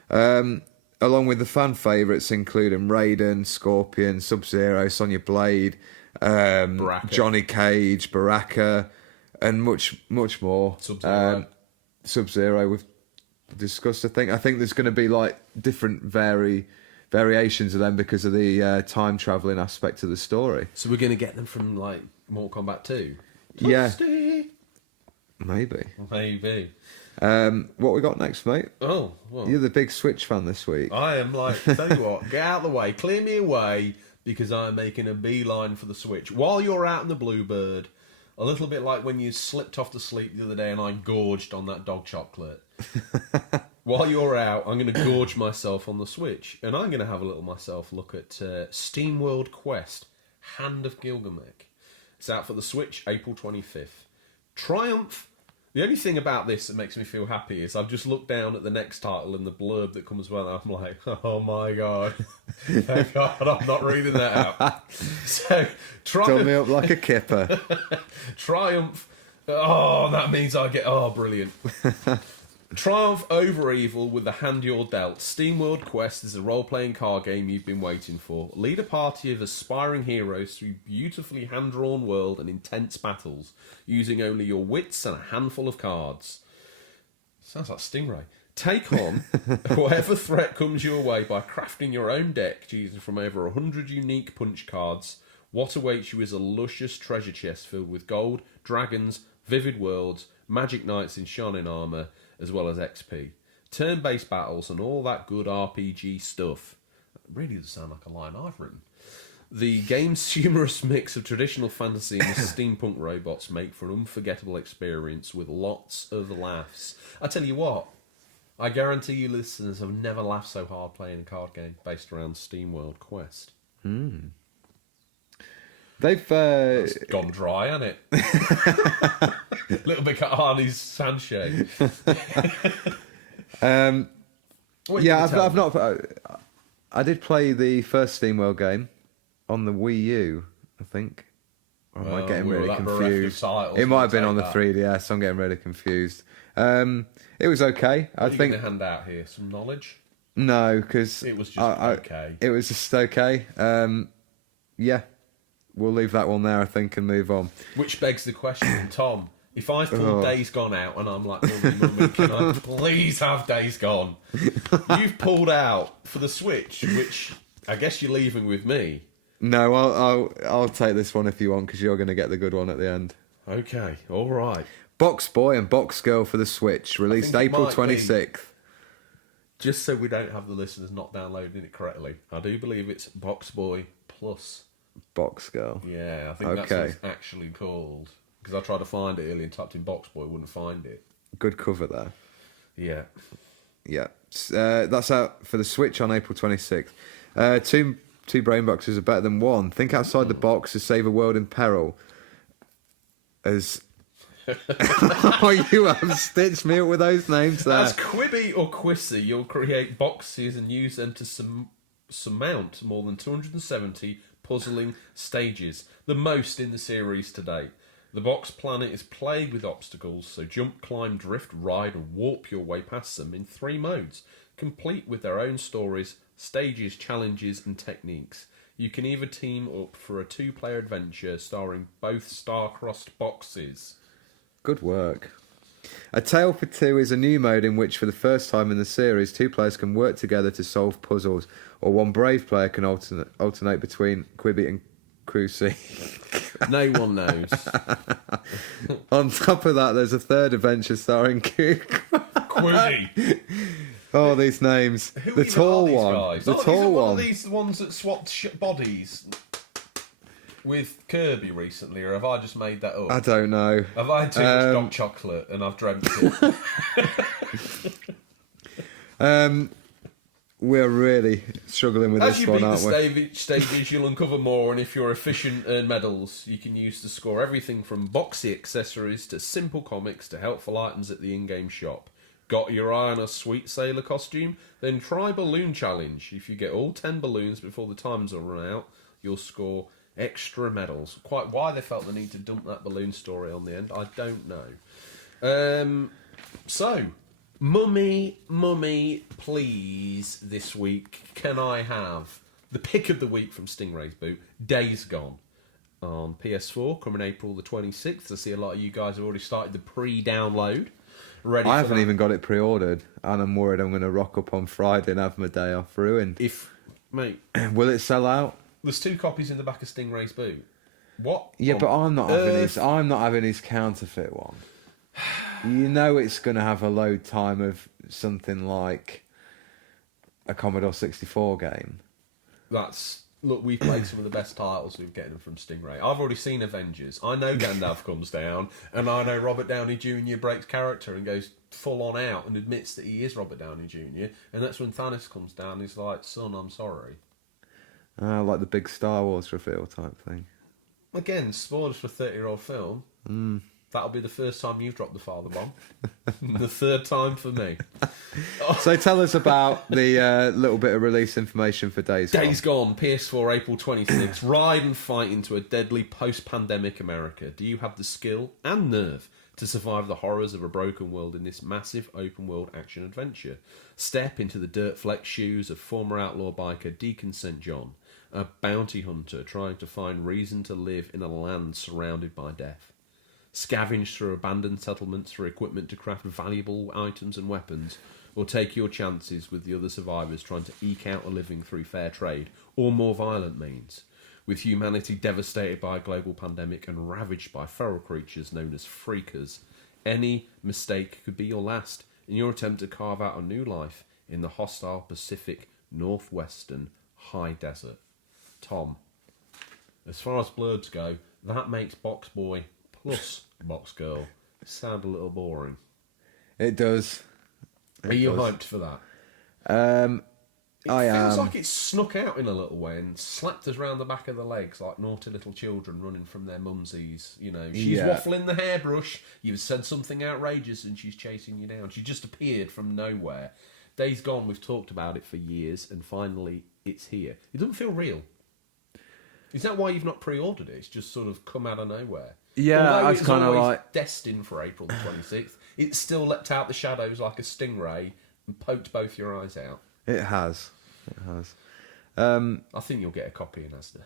Along with the fan favourites including Raiden, Scorpion, Sub-Zero, Sonya Blade, Johnny Cage, Baraka, and much more. Sub-Zero we've discussed. I think there's going to be like different variations of them because of the time travelling aspect of the story. So we're going to get them from like Mortal Kombat 2? Yeah. Toasty. Maybe. What we got next, mate? Oh, well. You're the big Switch fan this week. I am like, tell you what, get out of the way, clear me away, because I'm making a beeline for the Switch. While you're out in the Bluebird, A little bit like when you slipped off to sleep the other day and I gorged on that dog chocolate. While you're out, I'm going to gorge myself on the Switch, and I'm going to have a little myself look at SteamWorld Quest, Hand of Gilgamesh. It's out for the Switch, April 25th. Triumph. The only thing about this that makes me feel happy is I've just looked down at the next title and the blurb that comes with it, and I'm like, oh my God. Thank God I'm not reading that out. So, Triumph. Done me up like a kipper. Triumph. Oh, that means I get... Oh, brilliant. Triumph over evil with the hand you're dealt. SteamWorld Quest is a role-playing card game you've been waiting for. Lead a party of aspiring heroes through beautifully hand-drawn world and intense battles, using only your wits and a handful of cards. Sounds like Stingray. Take on whatever threat comes your way by crafting your own deck, choosing from over 100 unique punch cards. What awaits you is a luscious treasure chest filled with gold, dragons, vivid worlds, magic knights in shining armour, as well as XP. Turn-based battles and all that good RPG stuff. It really does sound like a line I've written. The game's humorous mix of traditional fantasy and steampunk robots make for an unforgettable experience with lots of laughs. I tell you what, I guarantee you listeners have never laughed so hard playing a card game based around SteamWorld Quest. They've It's gone dry, hasn't it? A little bit like Arnie's handshake. I've not. I did play the first SteamWorld game on the Wii U, I think. Or am I getting really confused? It might have been on the 3DS. I'm getting really confused. It was okay. I think. Going to hand out here some knowledge. No, because it was just okay. It was just okay. Yeah. We'll leave that one there, I think, and move on. Which begs the question, Tom, if I pull Days Gone out and I'm like, Mummy, can I please have Days Gone? You've pulled out for the Switch, which I guess you're leaving with me. No, I'll take this one if you want, because you're going to get the good one at the end. Okay, all right. Box Boy and Box Girl for the Switch, released April 26th. Just so we don't have the listeners not downloading it correctly, I do believe it's Box Boy Plus Box Girl. Yeah, I think that's what it's actually called. Because I tried to find it earlier and typed in Box Boy, wouldn't find it. Good cover there. Yeah. Yeah. That's out for the Switch on April 26th. Two brain boxes are better than one. Think outside the box to save a world in peril. As... oh, you have stitched me up with those names there. As Quibi or Quissy, you'll create boxes and use them to surmount more than 270 puzzling stages, the most in the series to date. The box planet is plagued with obstacles, so jump, climb, drift, ride and warp your way past them in 3 modes, complete with their own stories, stages, challenges and techniques. You can either team up for a 2-player adventure starring both star-crossed boxes. Good work. A Tale for Two is a new mode in which, for the first time in the series, 2 players can work together to solve puzzles, or one brave player can alternate between Quibi and Cruci. No one knows. On top of that, there's a third adventure starring Quibi. Oh, these names. Who the tall one. Guys? The tall one. One of these ones that swapped bodies with Kirby recently, or have I just made that up? I don't know. Have I had too much dog chocolate and I've dreamt it? We're really struggling with this one, aren't we? As you beat the stages, you'll uncover more, and if you're efficient, earn medals you can use to score everything from boxy accessories to simple comics to helpful items at the in-game shop. Got your eye on a sweet sailor costume? Then try Balloon Challenge. If you get all 10 balloons before the times are run out, you'll score extra medals. Quite why they felt the need to dump that balloon story on the end, I don't know. So, Mummy, please, this week, can I have the pick of the week from Stingray's boot, Days Gone, on PS4, coming April the 26th. I see a lot of you guys have already started the pre-download. I haven't even got it pre-ordered, and I'm worried I'm going to rock up on Friday and have my day off ruined. Mate, will it sell out? There's 2 copies in the back of Stingray's boot. What? Yeah, but I'm not having his counterfeit one. You know it's going to have a load time of something like a Commodore 64 game. That's Look, we've played some of the best titles we've getting from Stingray. I've already seen Avengers. I know Gandalf comes down, and I know Robert Downey Jr. breaks character and goes full on out and admits that he is Robert Downey Jr. And that's when Thanos comes down. He's like, "Son, I'm sorry." Like the big Star Wars reveal type thing. Again, spoilers for a 30-year-old film. That'll be the first time you've dropped the father bomb. The third time for me. So tell us about the little bit of release information for Days Gone. Days Gone, PS4, April 26th. Ride and fight into a deadly post-pandemic America. Do you have the skill and nerve to survive the horrors of a broken world in this massive open-world action-adventure? Step into the dirt-flecked shoes of former outlaw biker Deacon St. John, a bounty hunter trying to find reason to live in a land surrounded by death. Scavenge through abandoned settlements for equipment to craft valuable items and weapons, or take your chances with the other survivors trying to eke out a living through fair trade or more violent means. With humanity devastated by a global pandemic and ravaged by feral creatures known as freakers, any mistake could be your last in your attempt to carve out a new life in the hostile Pacific Northwestern high desert. Tom, as far as blurbs go, that makes Box Boy plus Box Girl sound a little boring. It does. Are you hyped for that? It I feels am. like it's snuck out in a little way and slapped us round the back of the legs like naughty little children running from their mumsies. You know, she's waffling the hairbrush, you've said something outrageous and she's chasing you down. She just appeared from nowhere. Days Gone, we've talked about it for years and finally it's here. It doesn't feel real. Is that why you've not pre-ordered it? It's just sort of come out of nowhere. Yeah, Although I was kind of like destined for April the 26th, it still leapt out the shadows like a stingray and poked both your eyes out. It has. I think you'll get a copy in Asda.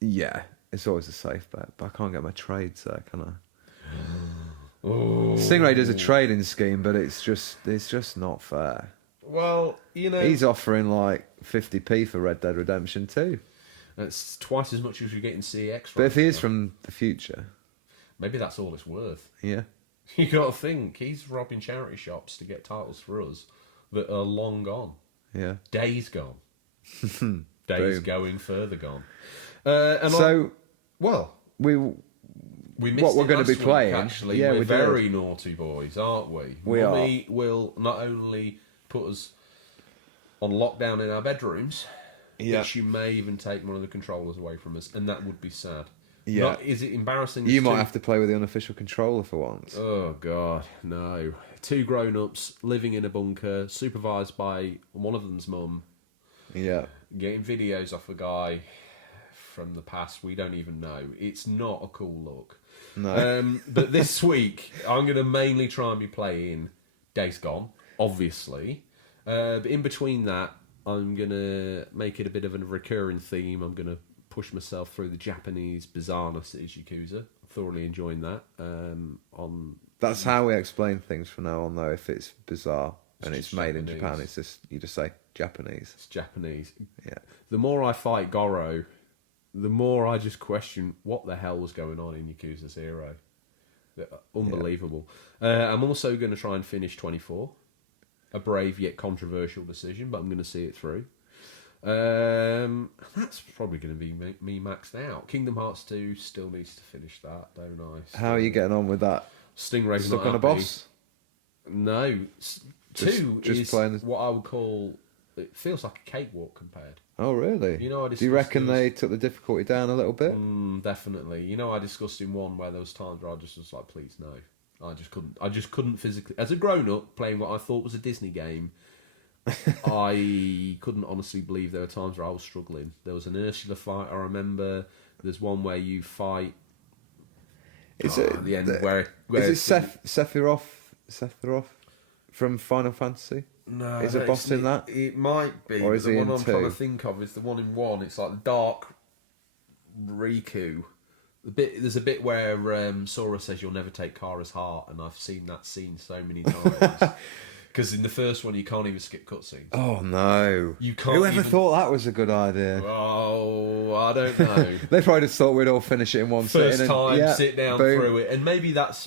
Yeah, it's always a safe bet, but I can't get my trades there, can I? Oh. Stingray does a trading scheme, but it's just not fair. Well, you know, He's offering like 50p for Red Dead Redemption 2. it's twice as much as you get in CX. But if he is from the future, maybe that's all it's worth. yeah. You got to think he's robbing charity shops to get titles for us that are long gone. Yeah. Days gone. Days going further gone. Well, we missed what we're it going to be last week, playing. Actually, Yeah, we're we very naughty boys, aren't we? Mummy are. will not only put us on lockdown in our bedrooms, but she may even take one of the controllers away from us, and that would be sad. Yeah. Is it embarrassing? You might have to play with the unofficial controller for once. Oh, God, no. Two grown-ups living in a bunker, supervised by one of them's mum, Yeah. getting videos off a guy from the past we don't even know. It's not a cool look. No. But this week, I'm going to mainly try and be playing Days Gone, obviously. But in between that, I'm going to make it a bit of a recurring theme. I'm going to push myself through the Japanese bizarreness that is Yakuza. I'm thoroughly enjoying that. That's how we explain things from now on, though. If it's bizarre and it's made in Japanese. Japan, it's just you just say Japanese. It's Japanese. Yeah. The more I fight Goro, the more I just question what the hell was going on in Yakuza 0. Unbelievable. I'm also going to try and finish 24. A brave yet controversial decision, but I'm going to see it through. That's probably going to be me maxed out. Kingdom Hearts 2 still needs to finish that, don't I? How are you getting on with that? Stingray's Stuck not on a happy. boss? No. Two just is playing what I would call... It feels like a cakewalk compared. Oh, really? You know, Do you reckon they took the difficulty down a little bit? Definitely. You know, I discussed in one where there was times where I just was like, please, no. I just couldn't physically... As a grown-up, playing what I thought was a Disney game, I couldn't honestly believe there were times where I was struggling. There was an Ursula fight, I remember. There's one where you fight... at the end, where is it Sephiroth from Final Fantasy? No, is a boss in that? It might be. Or is the he one in I'm trying to 2? think of is the one in 1. It's like the Dark Riku. There's a bit where Sora says you'll never take Kara's heart, and I've seen that scene so many times. Because in the first one, you can't even skip cutscenes. Oh no! You can't. Whoever thought that was a good idea? Oh, I don't know. They probably just thought we'd all finish it in one First sitting. time, sit down boom. through it, and maybe that's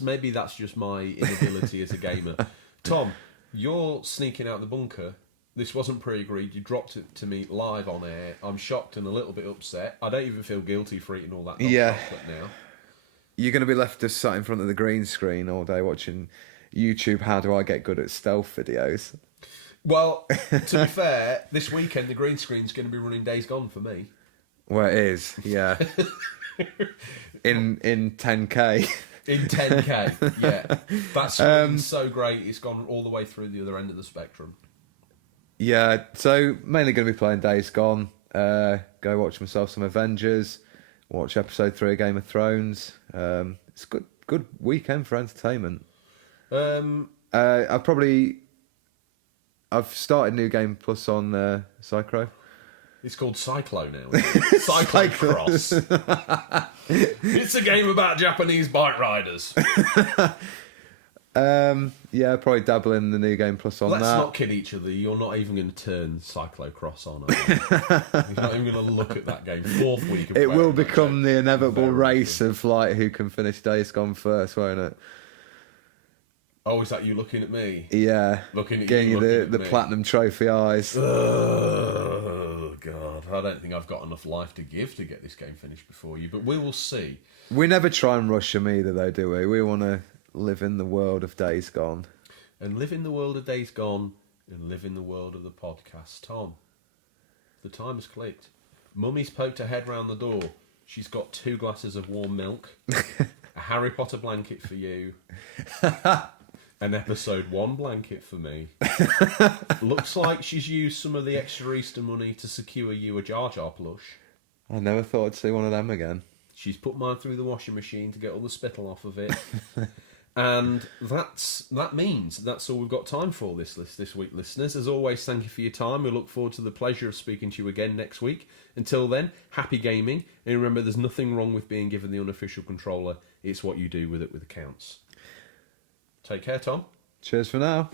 just my inability as a gamer. Tom, you're sneaking out the bunker This wasn't pre-agreed. You dropped it to me live on air. I'm shocked and a little bit upset. I don't even feel guilty for eating all that chocolate now. You're going to be left just sat in front of the green screen all day watching YouTube How Do I Get Good at Stealth videos. Well, to be fair, this weekend the green screen's going to be running Days Gone for me. Well, it is, yeah. in 10K. In 10K, yeah. That screen's so great, it's gone all the way through the other end of the spectrum. Yeah, so mainly going to be playing Days Gone. Go watch myself some Avengers. Watch episode 3 of Game of Thrones. It's a good weekend for entertainment. I've started New Game Plus on Cyclo. It's called Cyclo now. Cyclocross. It's a game about Japanese bike riders. Yeah, probably dabble in the New Game Plus on Let's that. not kid each other. You're not even going to turn cyclocross on. Are you? You're not even going to look at that game. 4th week of It play will on that become game. the inevitable Very race good. of like who can finish Days Gone first, won't it? Oh, is that you looking at me? Yeah, Looking at getting you, looking the at the me. platinum trophy eyes. Oh, God. I don't think I've got enough life to give to get this game finished before you, but we will see. We never try and rush them either, though, do we? We want to live in the world of Days Gone. And live in the world of Days Gone and live in the world of the podcast. Tom, the time has clicked. Mummy's poked her head round the door. She's got 2 glasses of warm milk, a Harry Potter blanket for you, an episode 1 blanket for me. Looks like she's used some of the extra Easter money to secure you a Jar Jar plush. I never thought I'd see one of them again. She's put mine through the washing machine to get all the spittle off of it. And that means that's all we've got time for this week, listeners. As always, thank you for your time. We look forward to the pleasure of speaking to you again next week. Until then, happy gaming. And remember, there's nothing wrong with being given the unofficial controller. It's what you do with it that counts. Take care, Tom. Cheers for now.